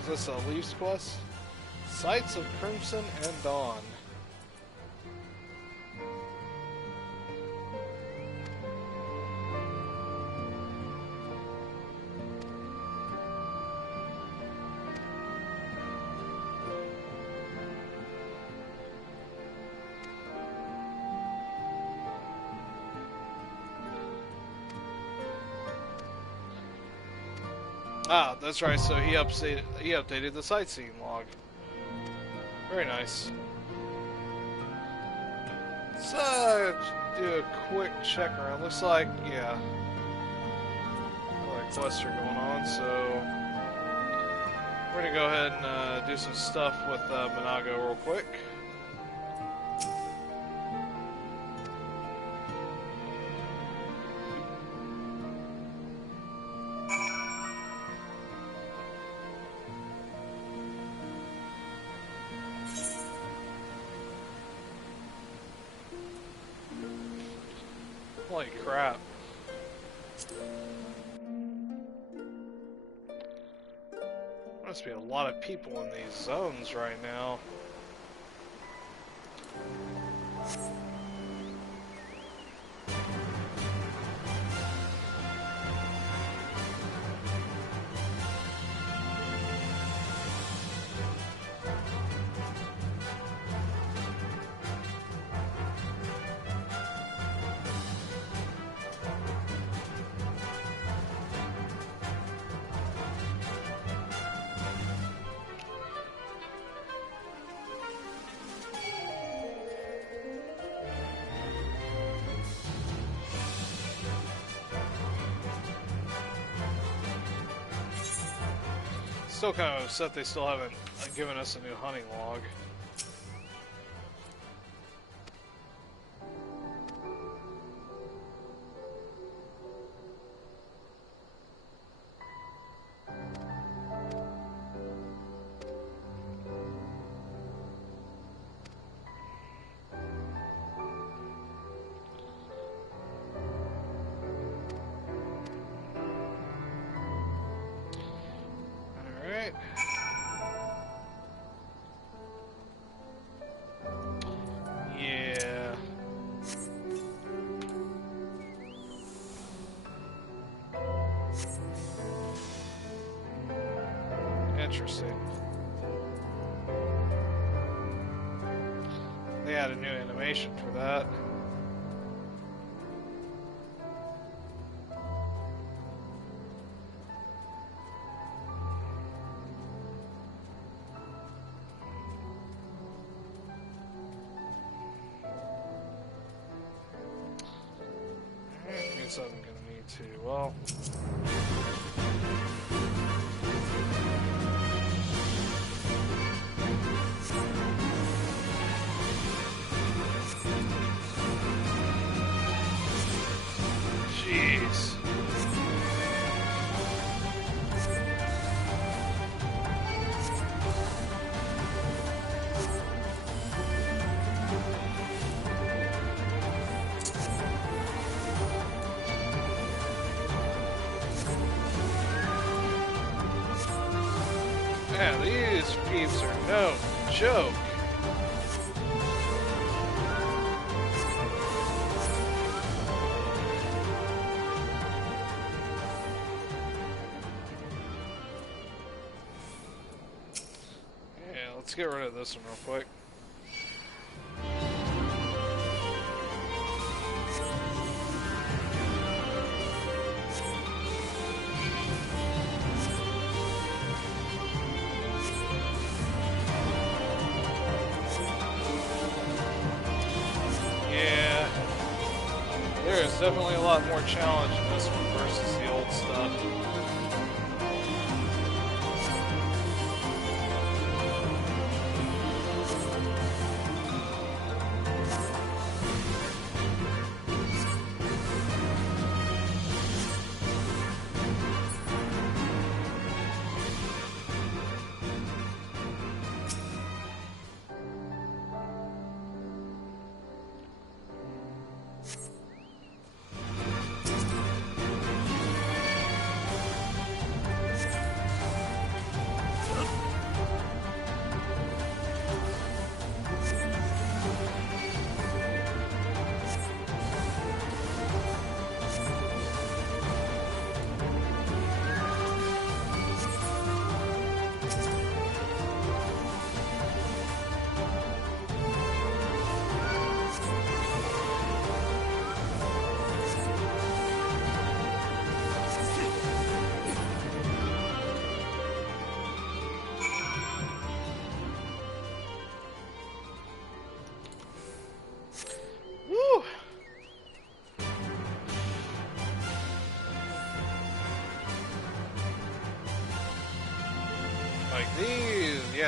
Is this a Leaf's quest? Sights of Crimson and Dawn. Ah, that's right, so he updated the sightseeing log. Very nice. So, do a quick check around. Looks like, yeah, like quests are going on, so we're gonna go ahead and do some stuff with Monago real quick. Holy crap. Must be a lot of people in these zones right now. Still kind of upset they still haven't given us a new hunting log. add a new animation for that. I guess I'm gonna need to, well... Jeez. Yeah, these peeps are no joke. Let's get rid of this one real quick. Yeah, there is definitely a lot more challenge in this one versus the old stuff.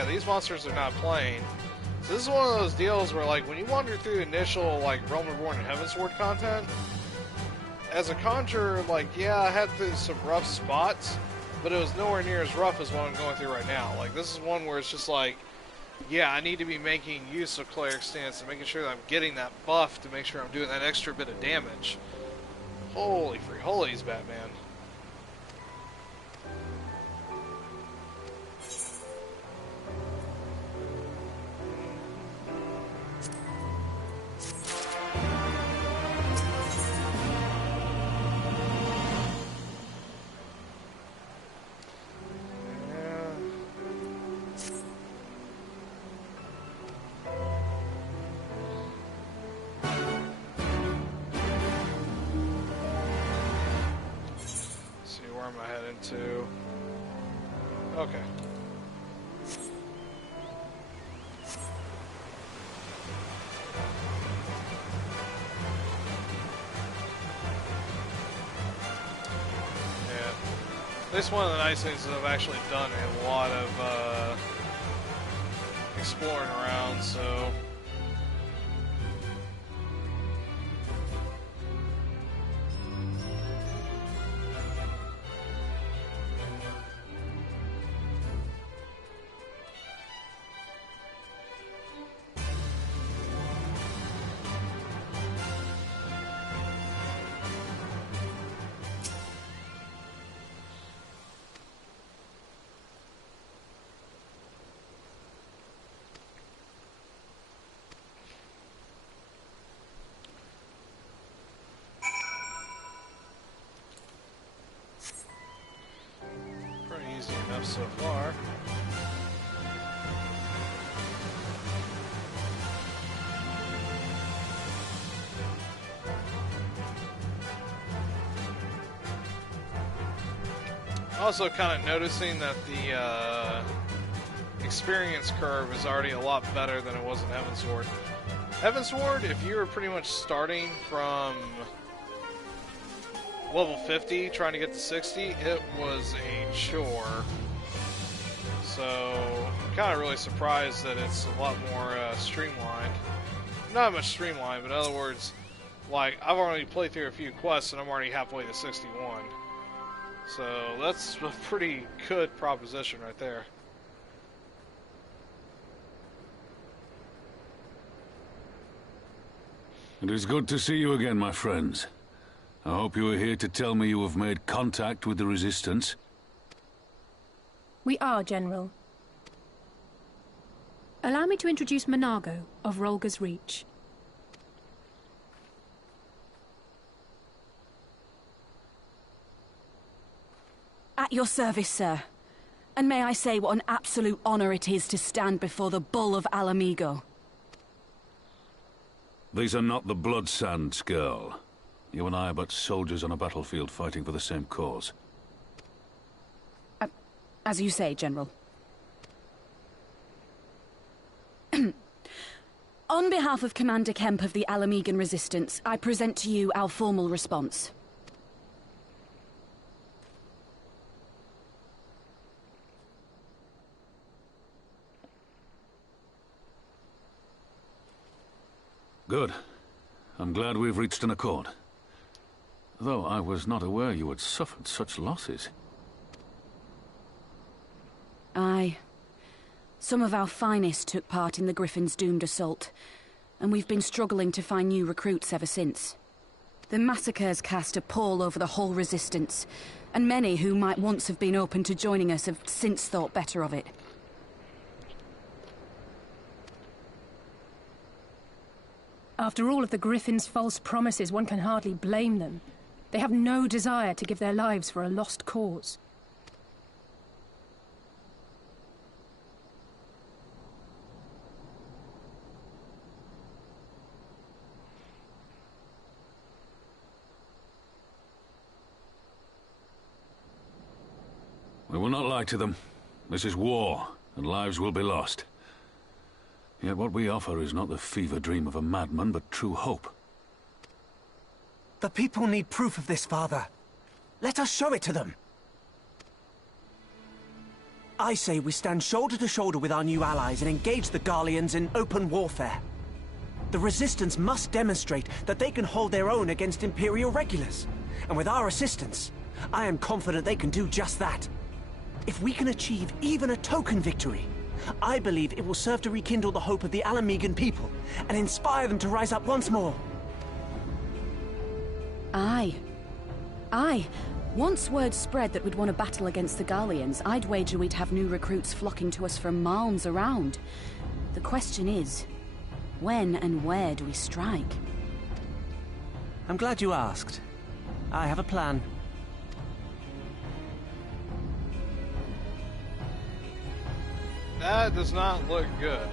These monsters are not playing. So this is one of those deals where, like, when you wander through initial, like, Realm Reborn and Heavensward content, as a conjurer, like, yeah, I had some rough spots, but it was nowhere near as rough as what I'm going through right now. Like, this is one where it's just like, yeah, I need to be making use of Cleric Stance and making sure that I'm getting that buff to make sure I'm doing that extra bit of damage. Holy free holies, Batman. To okay. Yeah, this is one of the nice things that I've actually done a lot of exploring around, so so far. Also kind of noticing that the experience curve is already a lot better than it was in Heavensward. Heavensward, if you were pretty much starting from level 50 trying to get to 60, it was a chore. So I'm kind of really surprised that it's a lot more streamlined. Not much streamlined, but in other words, like, I've already played through a few quests and I'm already halfway to 61. So that's a pretty good proposition right there. It is good to see you again, my friends. I hope you are here to tell me you have made contact with the Resistance. We are, General. Allow me to introduce Monago of Rolga's Reach. At your service, sir. And may I say what an absolute honor it is to stand before the Bull of Alamigo. These are not the Blood Sands, girl. You and I are but soldiers on a battlefield fighting for the same cause. As you say, General. On behalf of Commander Kemp of the Alamigan Resistance, I present to you our formal response. Good. I'm glad we've reached an accord. Though I was not aware you had suffered such losses. Aye. Some of our finest took part in the Griffin's doomed assault, and we've been struggling to find new recruits ever since. The massacres cast a pall over the whole Resistance, and many who might once have been open to joining us have since thought better of it. After all of the Griffin's false promises, one can hardly blame them. They have no desire to give their lives for a lost cause. We will not lie to them. This is war, and lives will be lost. Yet what we offer is not the fever dream of a madman, but true hope. The people need proof of this, Father. Let us show it to them. I say we stand shoulder to shoulder with our new allies and engage the Garleans in open warfare. The Resistance must demonstrate that they can hold their own against Imperial regulars. And with our assistance, I am confident they can do just that. If we can achieve even a token victory, I believe it will serve to rekindle the hope of the Alamigan people and inspire them to rise up once more. Aye. Aye. Once word spread that we'd won a battle against the Garleans, I'd wager we'd have new recruits flocking to us from malms around. The question is, when and where do we strike? I'm glad you asked. I have a plan. That does not look good.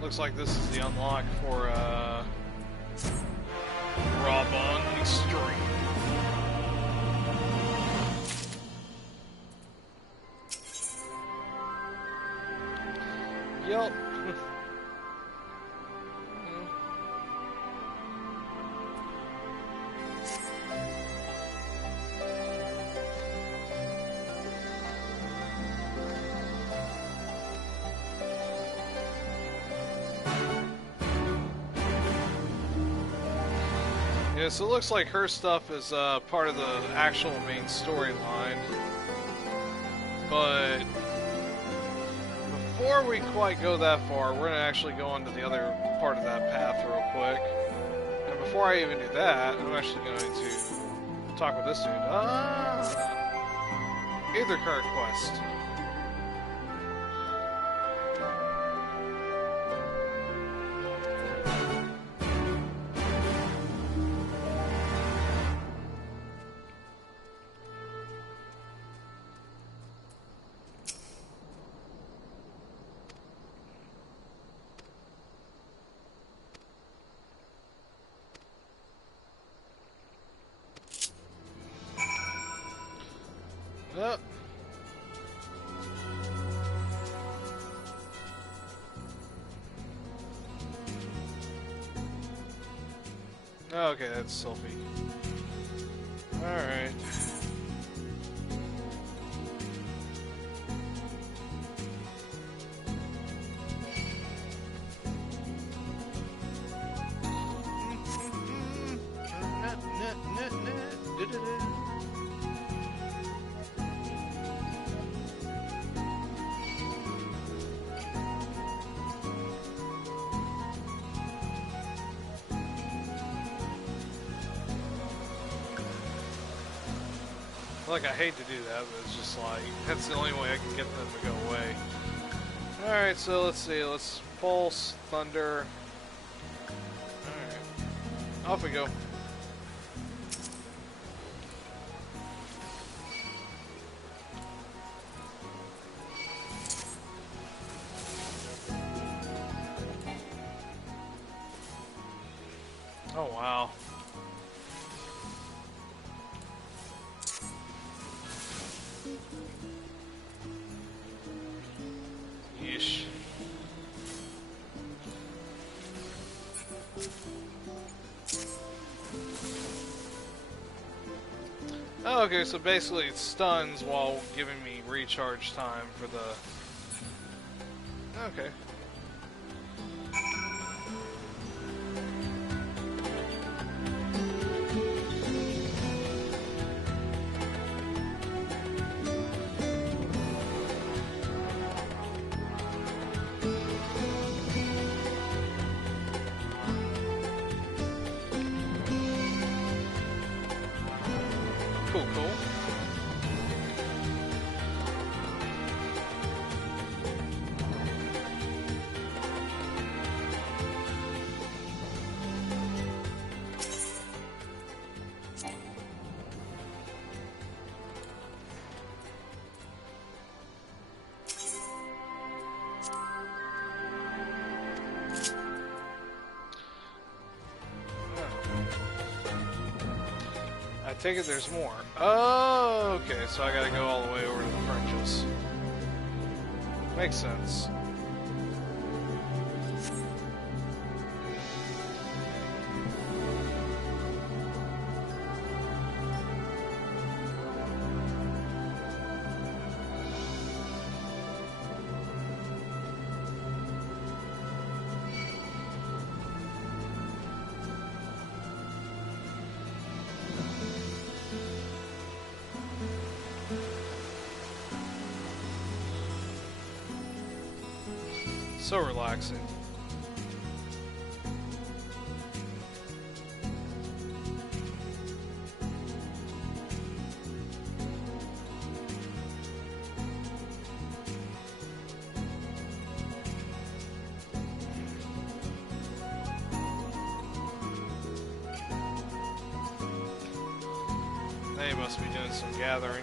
Looks like this is the unlock for Rawbone Extreme. Yup. Yeah, so it looks like her stuff is part of the actual main storyline. But before we quite go that far, we're going to actually go on to the other part of that path real quick. And before I even do that, I'm actually going to talk with this dude. Either current quest. Yep. Okay, that's Sophie. Alright. Like, I hate to do that, but it's just like, that's the only way I can get them to go away. Alright, so let's see, let's pulse, thunder. Alright. Off we go. Oh, wow. Yeesh. Oh, okay, so basically it stuns while giving me recharge time for the... Okay. Cool, cool. I take it there's more. Oh, okay, so I gotta go all the way over to the Frenches. Makes sense. So relaxing. They must be doing some gathering.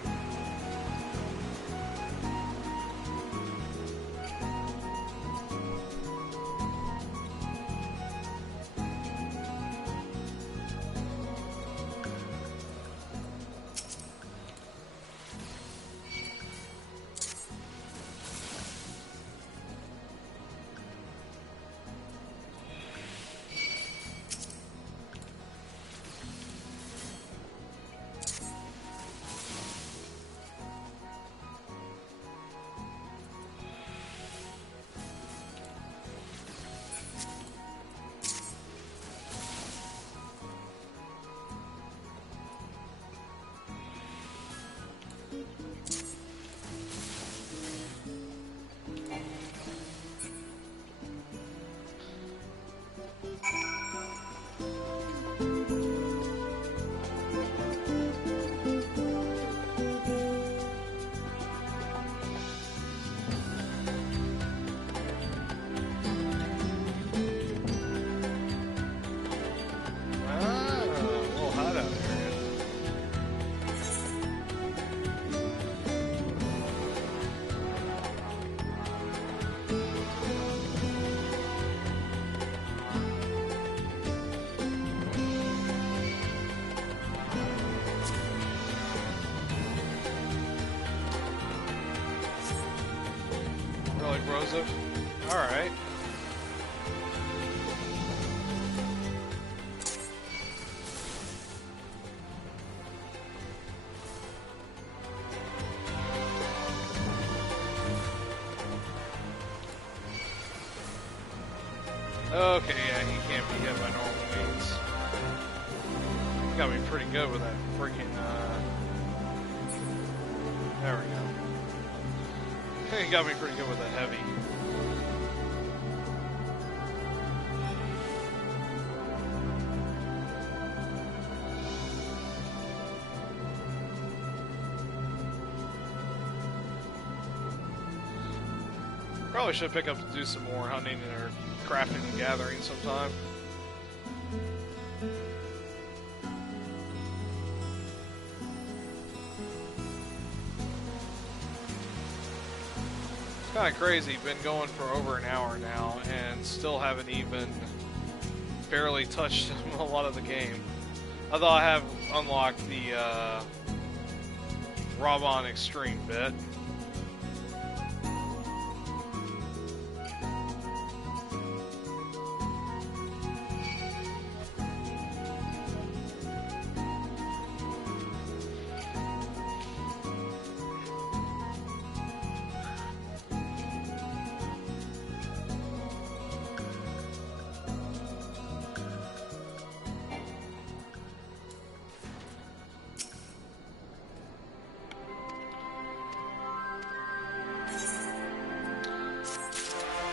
Alright. Okay, yeah, he can't be hit by normal means. Got me pretty good with that freaking, there we go. He got me pretty good with that heavy. Probably should pick up to do some more hunting or crafting and gathering sometime. It's kind of crazy. Been going for over an hour now and still haven't even barely touched a lot of the game. Although I have unlocked the Raban Extreme bit.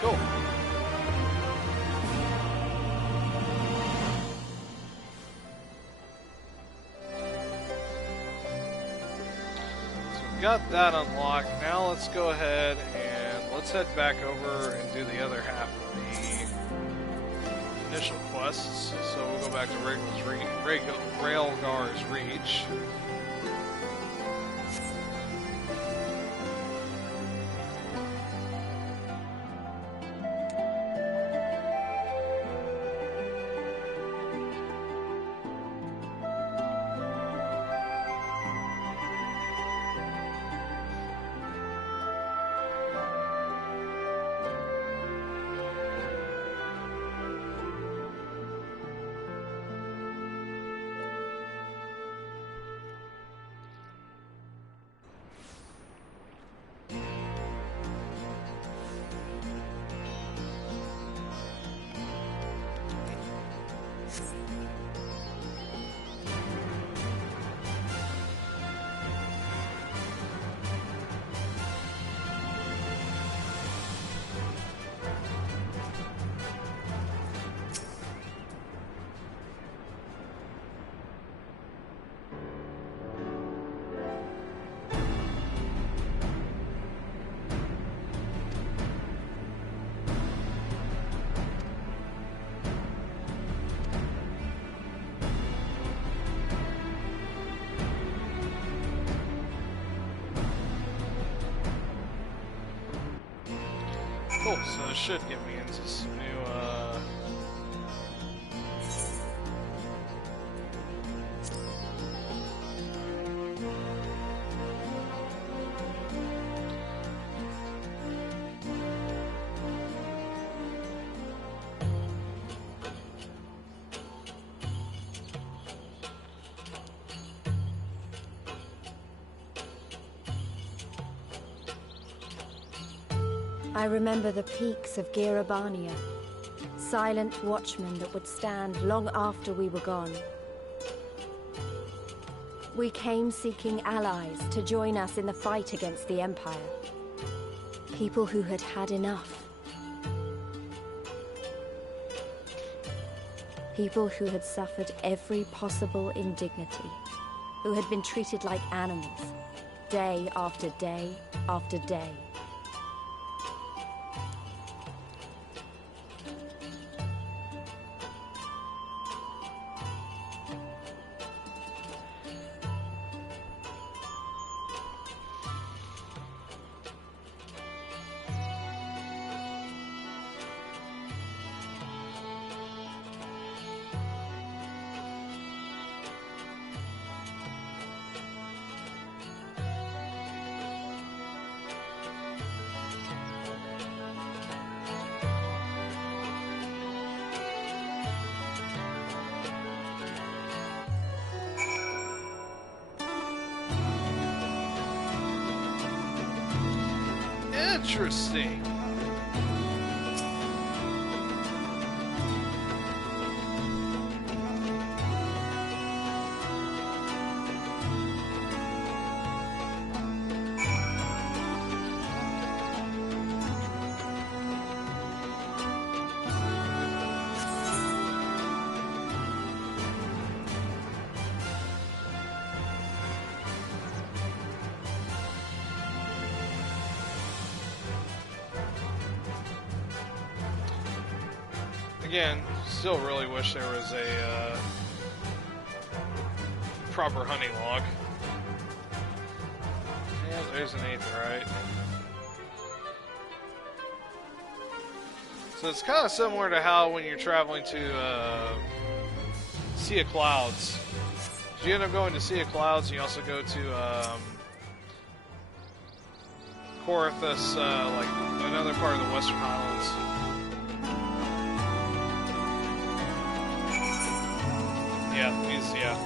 Cool. So we got that unlocked. Now let's go ahead and let's head back over and do the other half of the initial quests. So we'll go back to Raelgar's Reach. Cool, so it should get me into some new, I remember the peaks of Girabania, silent watchmen that would stand long after we were gone. We came seeking allies to join us in the fight against the Empire. People who had had enough. People who had suffered every possible indignity. Who had been treated like animals, day after day after day. Interesting. Again, still really wish there was a proper hunting log. Yeah, there's an aetheryte. So it's kind of similar to how when you're traveling to Sea of Clouds. You end up going to Sea of Clouds, and you also go to Corythus, like another part of the Western Highlands. Yeah.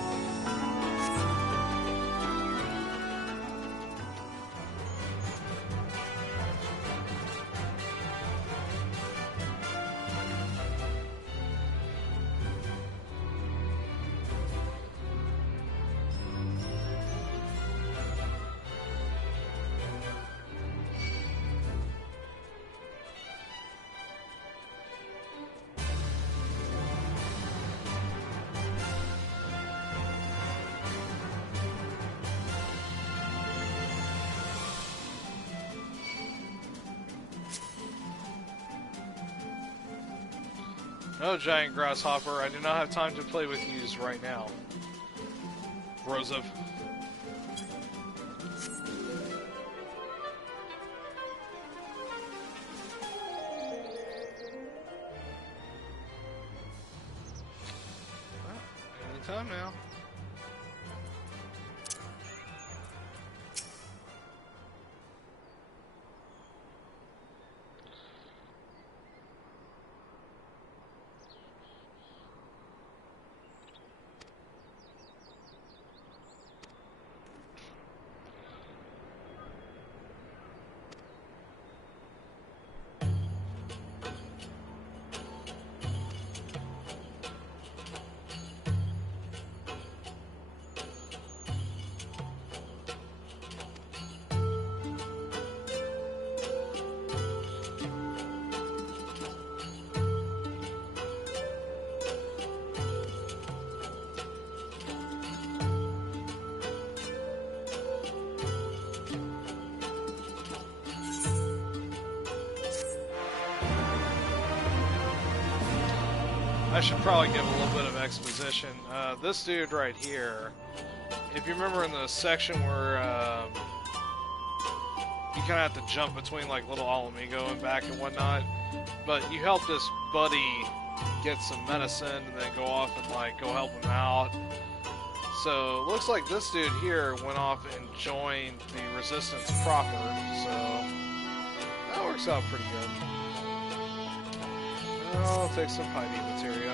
No, giant grasshopper, I do not have time to play with yous right now. Rosov. Anytime now. I should probably give a little bit of exposition. This dude right here, if you remember in the section where you kind of have to jump between like little Alamigo and back and whatnot, but you help this buddy get some medicine and then go off and like go help him out. So it looks like this dude here went off and joined the Resistance proper, so that works out pretty good. I'll take some Heidi materia.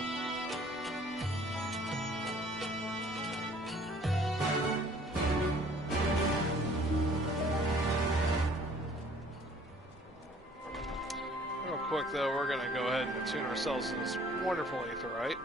Real quick though, we're going to go ahead and attune ourselves to this wonderful aetheryte.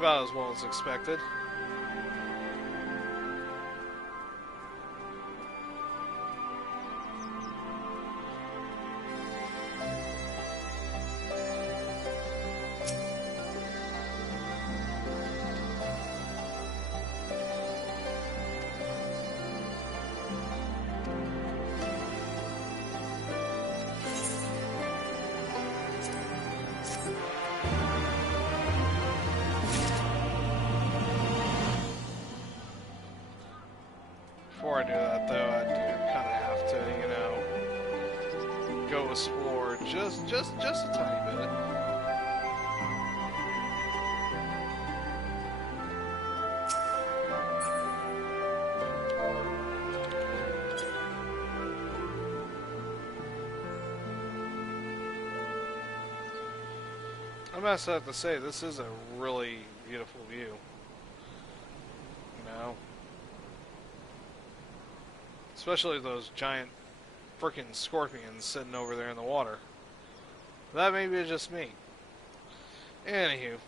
about as well as expected. Before I do that, though, I do kind of have to, you know, go explore just a tiny bit. I must have to say, this is a really beautiful view. You know? Especially those giant freaking scorpions sitting over there in the water. That may be just me. Anywho,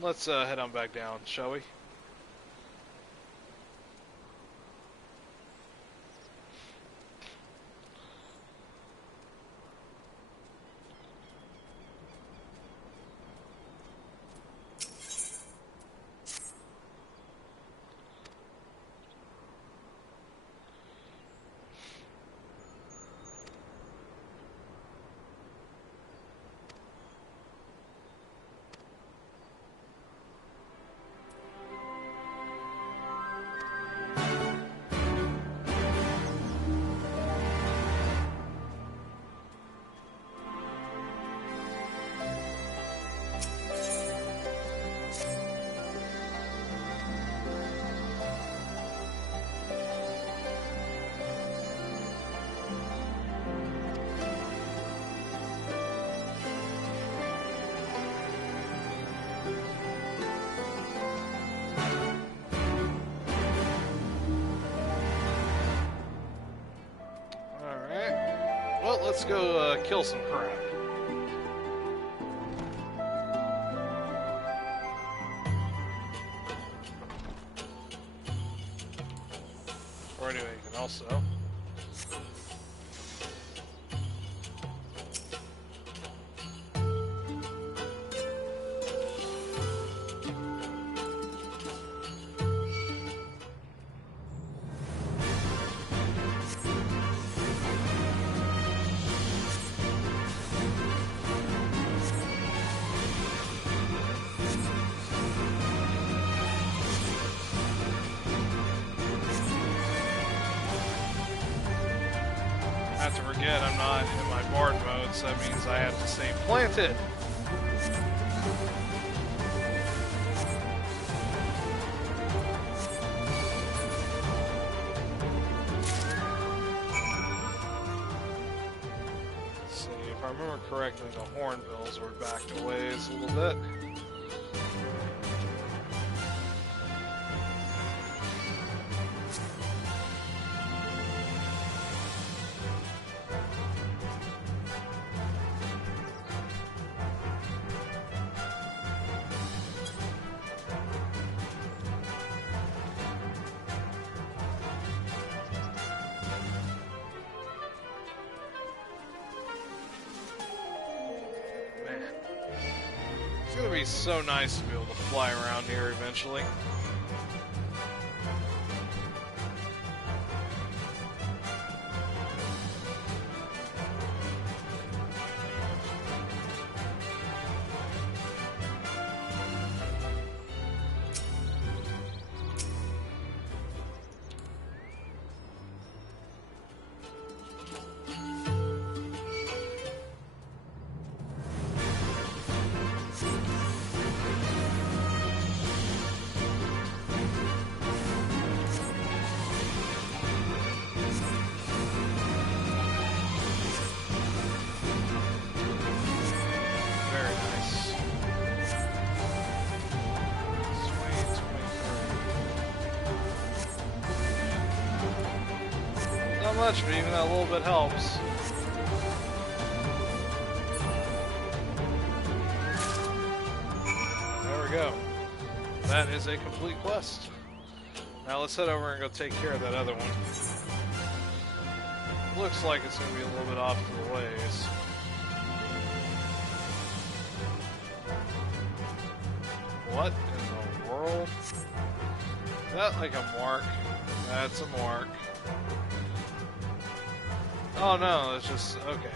let's head on back down, shall we? Well, let's go kill some crap. Or anyway, you can also... Not to forget, I'm not in my bard mode, so that means I have to stay planted. Let's see, if I remember correctly, the hornbills were backed a ways a little bit. It's gonna be so nice to be able to fly around here eventually. Not much, but even that little bit helps. There we go. That is a complete quest. Now let's head over and go take care of that other one. Looks like it's going to be a little bit off to the ways. What in the world? Is that like a mark? That's a mark. Oh no, it's just, okay.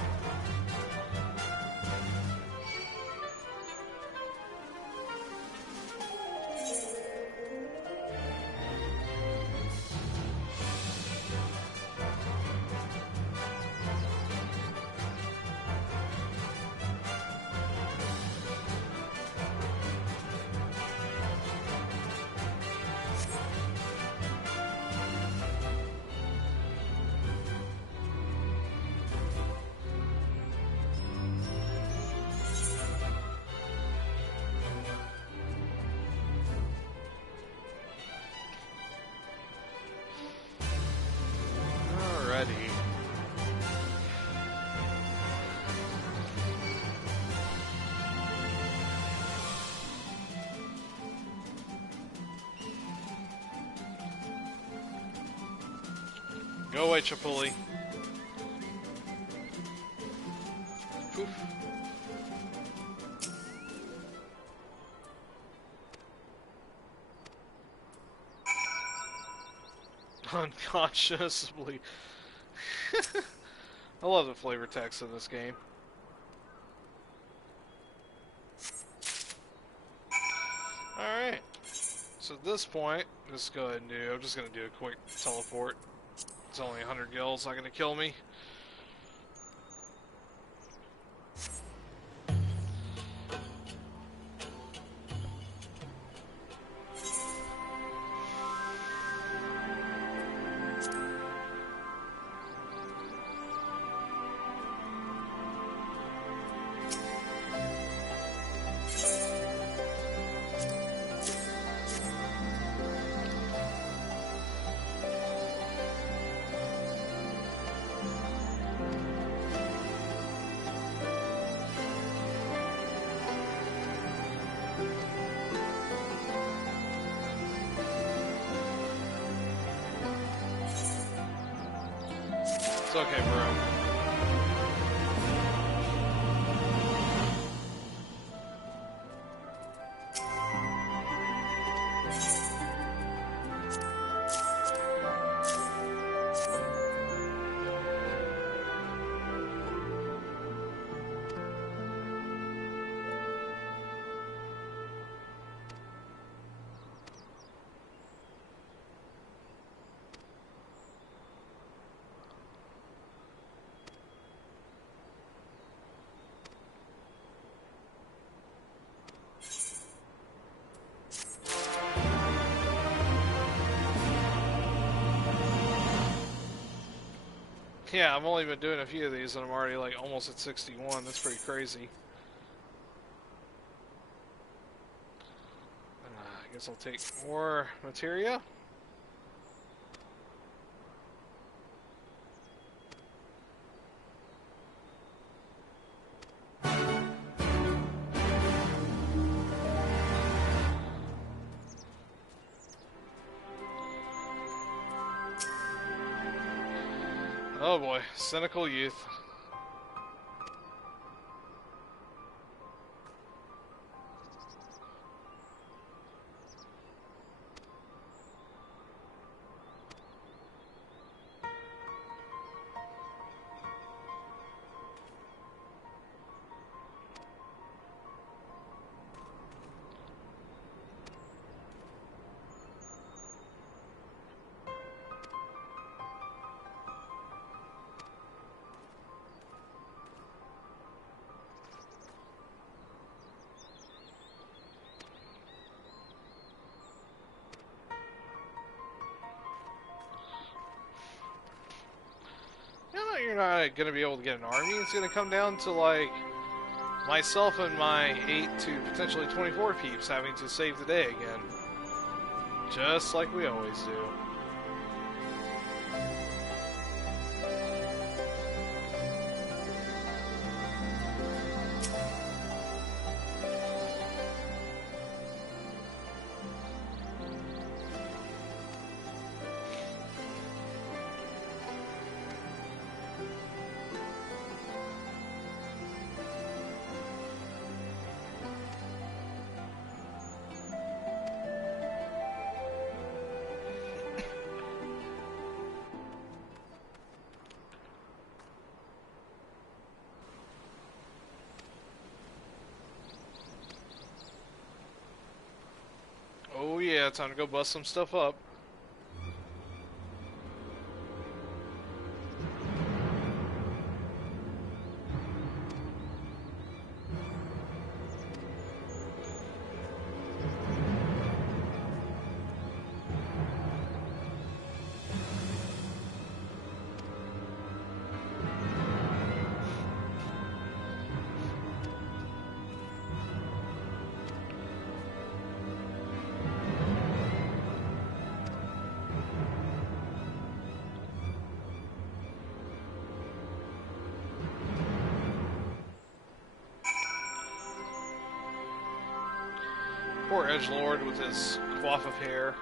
Go away, Chapuli. Poof. Unconsciously. I love the flavor text in this game. Alright. So at this point, just go ahead and do, I'm just going to do a quick teleport. It's only 100 gills, not gonna kill me. It's okay, bro. Yeah, I've only been doing a few of these and I'm already like almost at 61. That's pretty crazy. I guess I'll take more materia. Oh boy, cynical youth. You're not going to be able to get an army. It's going to come down to, like, myself and my 8 to potentially 24 peeps having to save the day again. Just like we always do. yeah, time to go bust some stuff up. Poor edgelord with his coif of hair.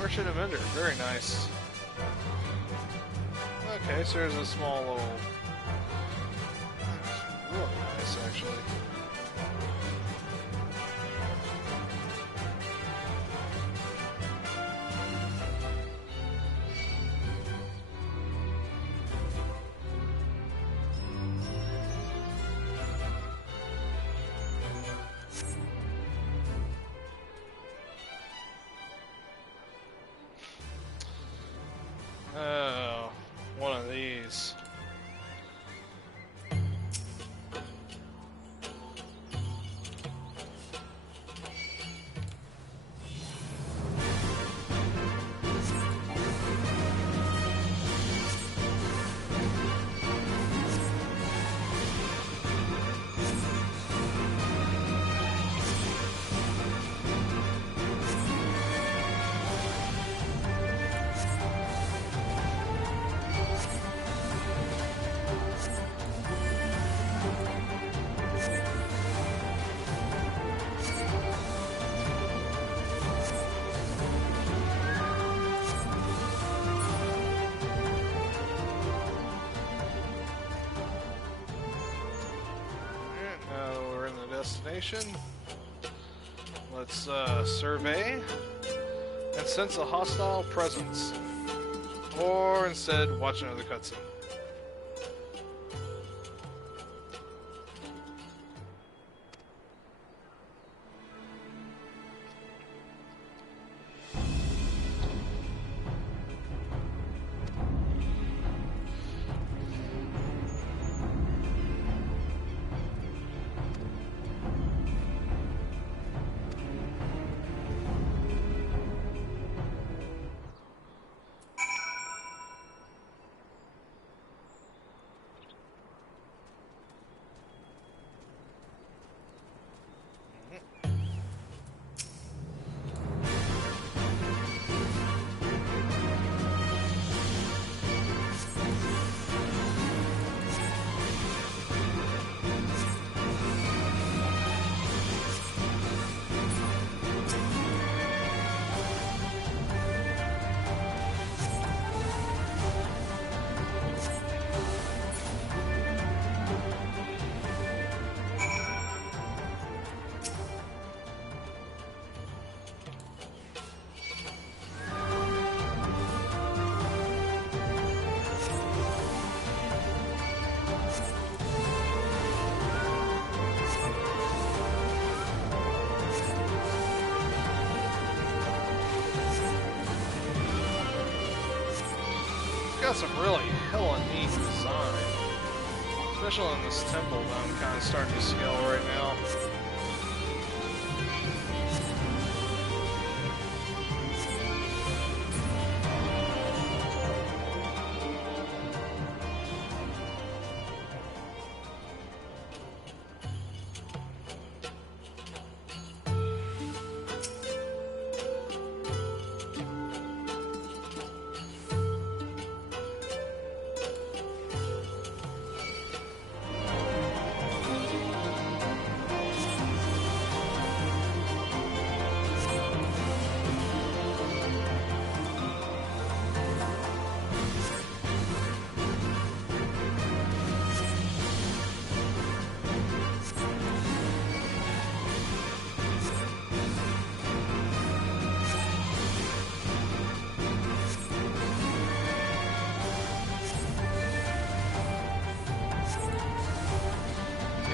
Merchant and vendor, very nice. Okay, so there's a small little... Really nice, actually. Oh, one of these. Destination. Let's survey and sense a hostile presence, or instead watch another cutscene. Got some really hella neat design, especially in this temple that I'm kind of starting to scale right now.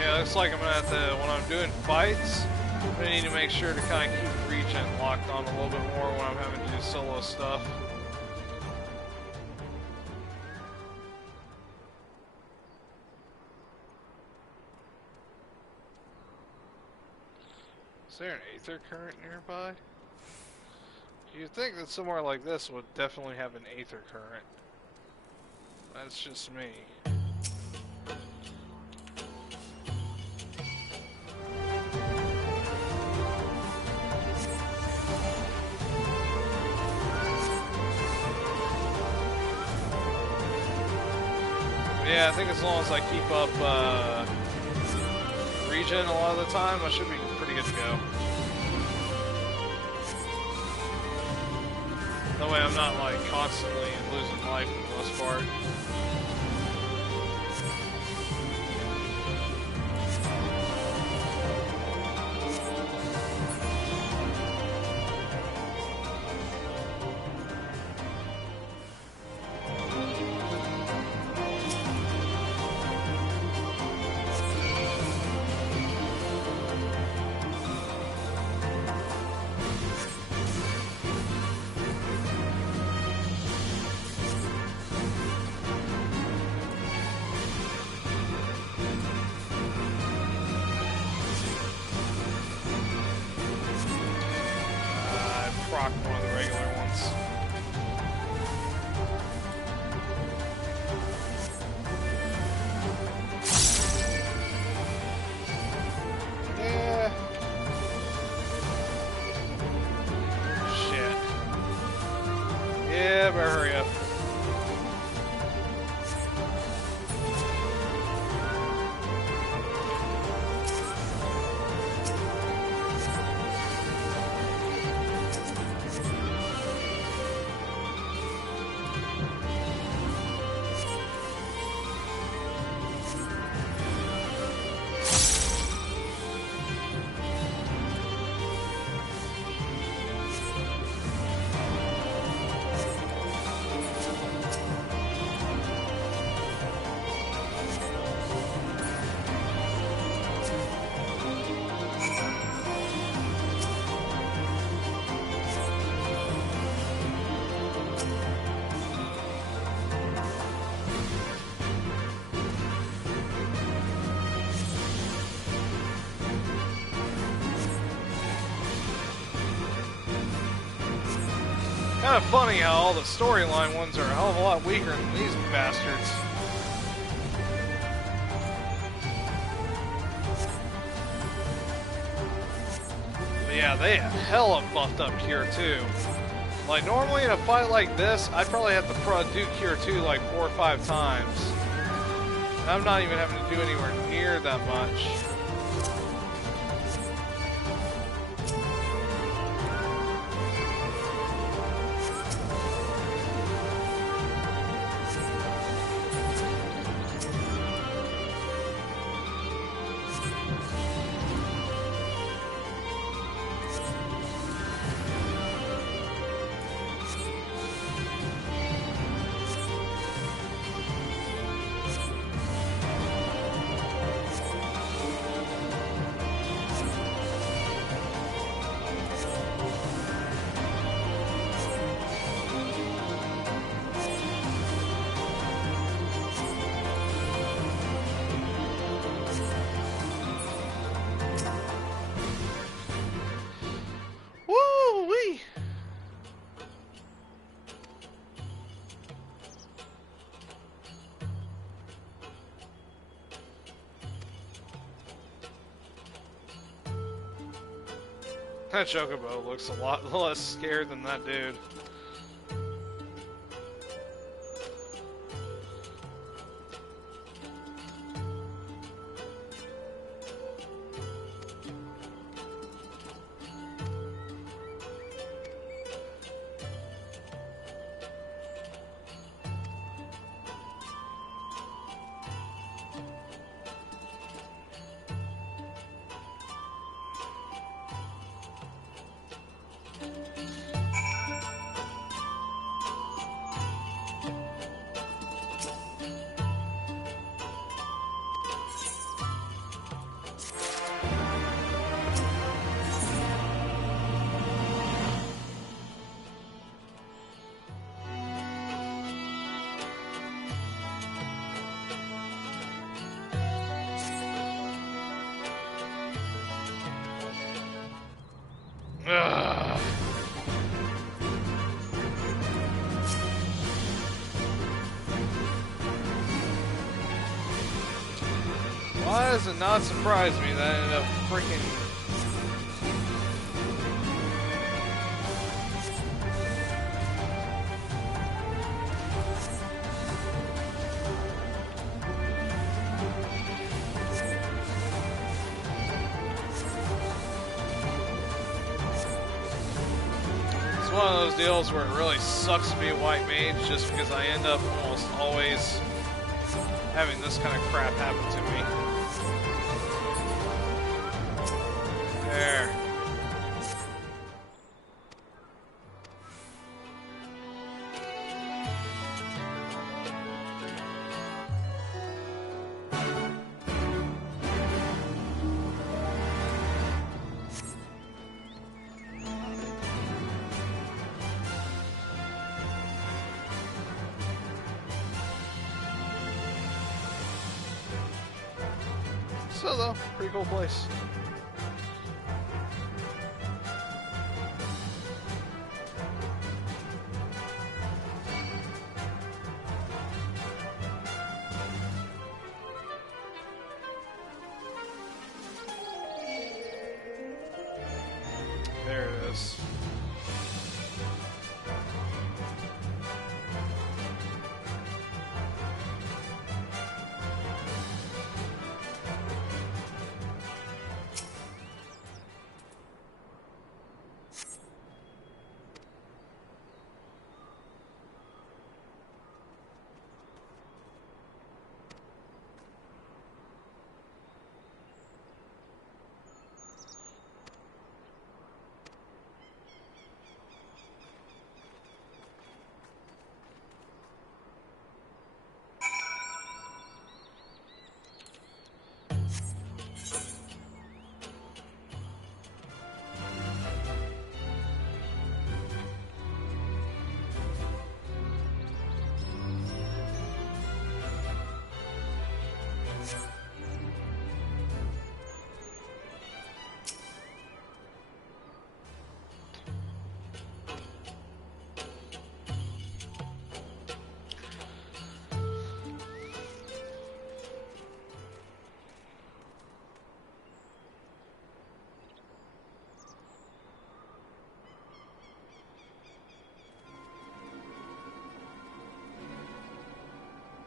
Yeah, looks like I'm gonna have to, when I'm doing fights, I'm gonna need to make sure to kind of keep regen locked on a little bit more when I'm having to do solo stuff. Is there an aether current nearby? You'd think that somewhere like this would definitely have an aether current. That's just me. Yeah, I think as long as I keep up regen a lot of the time, I should be pretty good to go. That way I'm not like constantly losing life for the most part. Proc one of the regular ones. Yeah. Shit. Yeah, better hurry up. Kind of funny how all the storyline ones are a hell of a lot weaker than these bastards. But yeah, they have hella buffed up Cure 2. Like normally in a fight like this, I'd probably have to do Cure 2 like 4 or 5 times. I'm not even having to do anywhere near that much. Woo-wee! That Chocobo looks a lot less scared than that dude. Ugh. Why does it not surprise me that I ended up freaking... It's one of those deals where it really sucks to be a white mage just because I end up almost always having this kind of crap happen to me. There. So though, pretty cool place. There it is.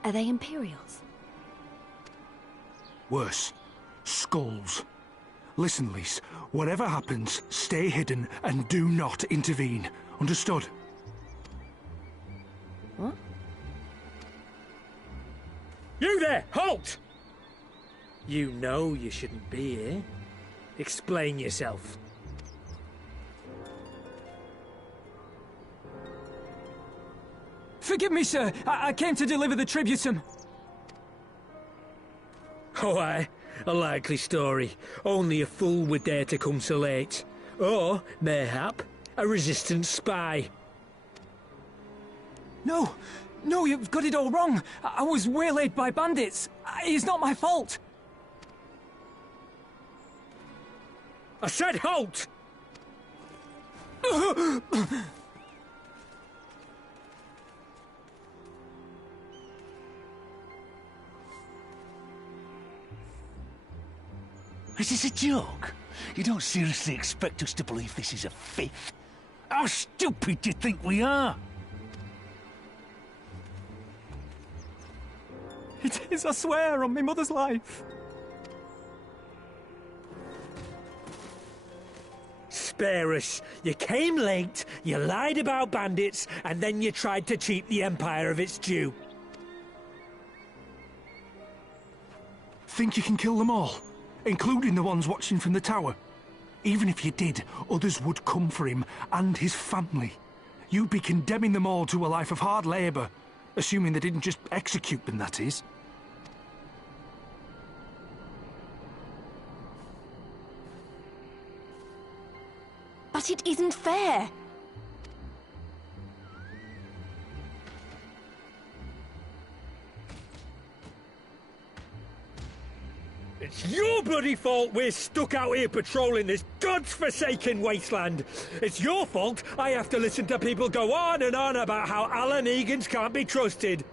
Are they Imperials? Worse. Skulls. Listen, Lise. Whatever happens, stay hidden and do not intervene. Understood? What? You there! Halt! You know you shouldn't be here. Explain yourself. Forgive me, sir. I came to deliver the tributum. Oh, aye. A likely story. Only a fool would dare to come so late. Or, mayhap, a resistance spy. No, no, you've got it all wrong. I was waylaid by bandits. It's not my fault. I said halt! Is this a joke? You don't seriously expect us to believe this is a fifth? How stupid do you think we are? It is, I swear, on my mother's life. Spare us. You came late, you lied about bandits, and then you tried to cheat the Empire of its due. Think you can kill them all? Including the ones watching from the tower? Even if you did, others would come for him and his family. You'd be condemning them all to a life of hard labour. Assuming they didn't just execute them, that is. But it isn't fair. It's your bloody fault we're stuck out here patrolling this god's-forsaken wasteland. It's your fault I have to listen to people go on and on about how Alan Egan's can't be trusted.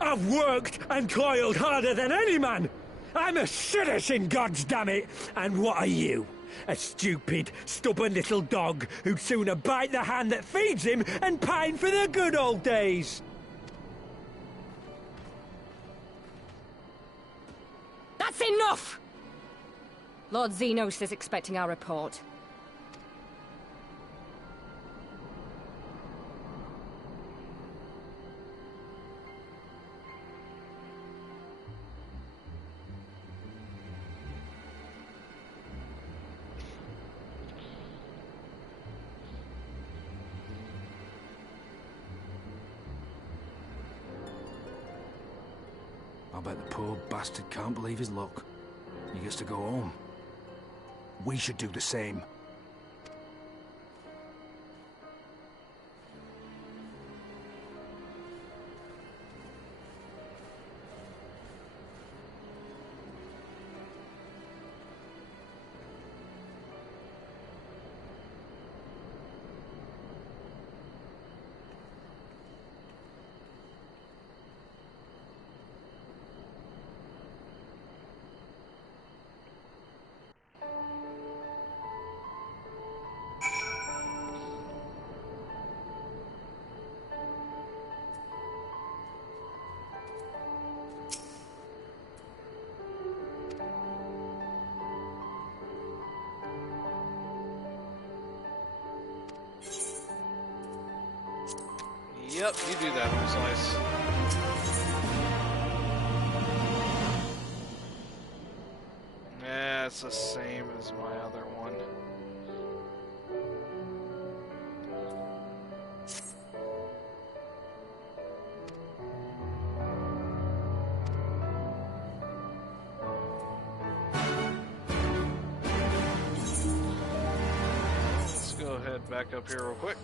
I've worked and toiled harder than any man. I'm a citizen, goddammit! And what are you? A stupid, stubborn little dog who'd sooner bite the hand that feeds him and pine for the good old days. That's enough! Lord Xenos is expecting our report. I bet the poor bastard can't believe his luck. He gets to go home. We should do the same. Yep, you do that, home slice. Yeah, it's the same as my other one. Let's go ahead back up here real quick.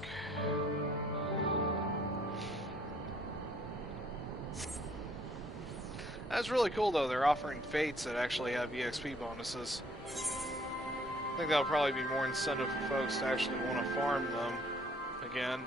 That's really cool, though. They're offering fates that actually have EXP bonuses. I think that'll probably be more incentive for folks to actually want to farm them again.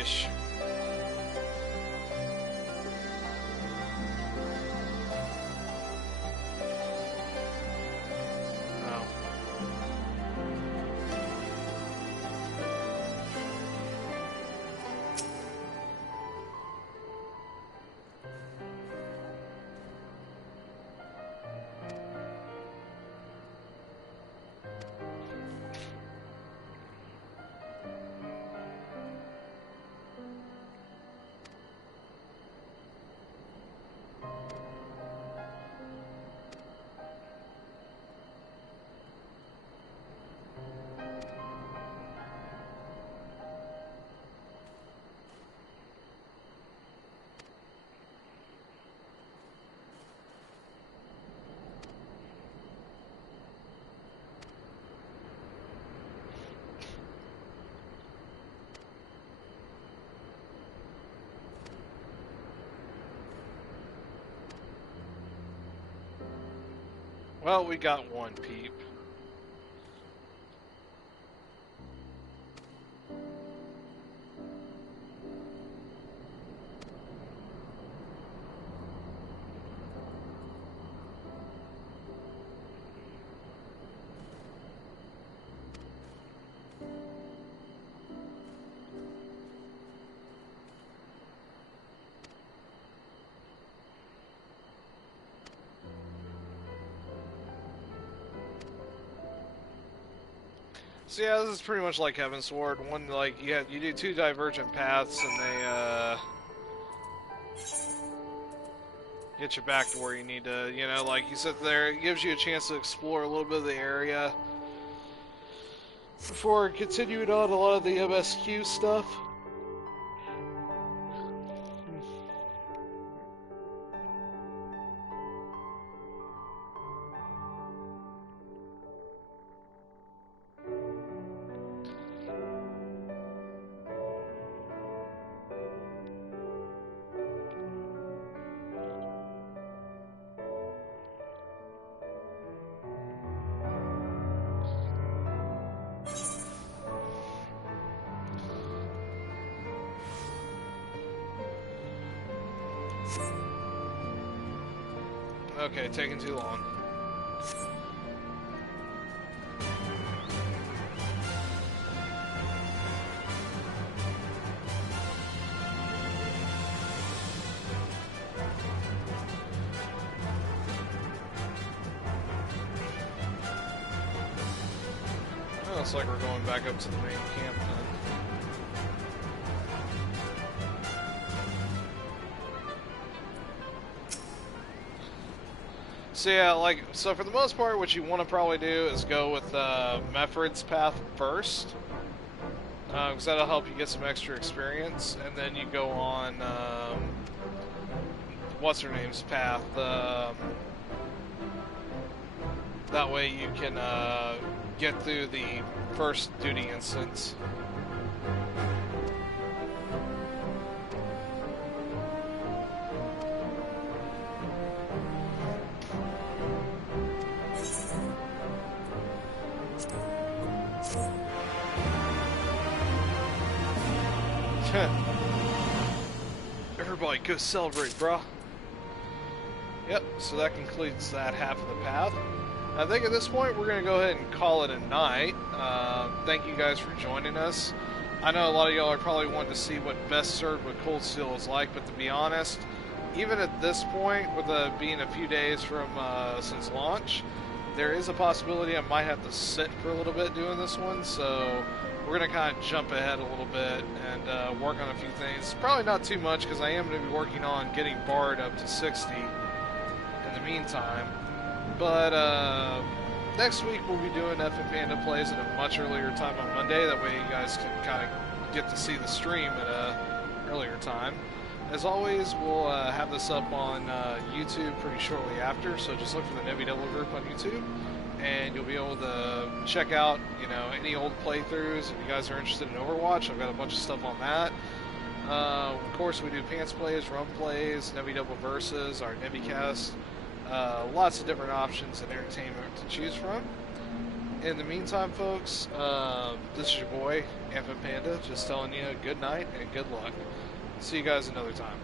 Ish. Well, we got one peep. So yeah, this is pretty much like Heaven's Sword. One, like, you do 2 divergent paths, and they, get you back to where you need to, you know, like, you sit there, it gives you a chance to explore a little bit of the area before continuing on a lot of the MSQ stuff. Okay, taking too long. Oh, looks like we're going back up to the main camp then. So yeah, like, so for the most part, what you want to probably do is go with Mefred's path first, because that'll help you get some extra experience, and then you go on, what's her name's path, that way you can get through the first duty instance. Everybody go celebrate, brah. Yep, so that concludes that half of the path. I think at this point we're going to go ahead and call it a night. Thank you guys for joining us. I know a lot of y'all are probably wanting to see what best served with Cold Steel is like, but to be honest, even at this point, with being a few days from since launch, there is a possibility I might have to sit for a little bit doing this one, so we're going to kind of jump ahead a little bit and work on a few things. Probably not too much, because I am going to be working on getting Bard up to 60 in the meantime. But next week we'll be doing fmpanda plays at a much earlier time on Monday. That way you guys can kind of get to see the stream at an earlier time. As always, we'll have this up on YouTube pretty shortly after, so just look for the Nebby Devil group on YouTube, and you'll be able to check out, you know, any old playthroughs. If you guys are interested in Overwatch, I've got a bunch of stuff on that. Of course, we do Pants Plays, Rum Plays, Nebby Devil Versus, our Nebbycast. Lots of different options and entertainment to choose from. In the meantime, folks, this is your boy, fmpanda, just telling you good night and good luck. See you guys another time.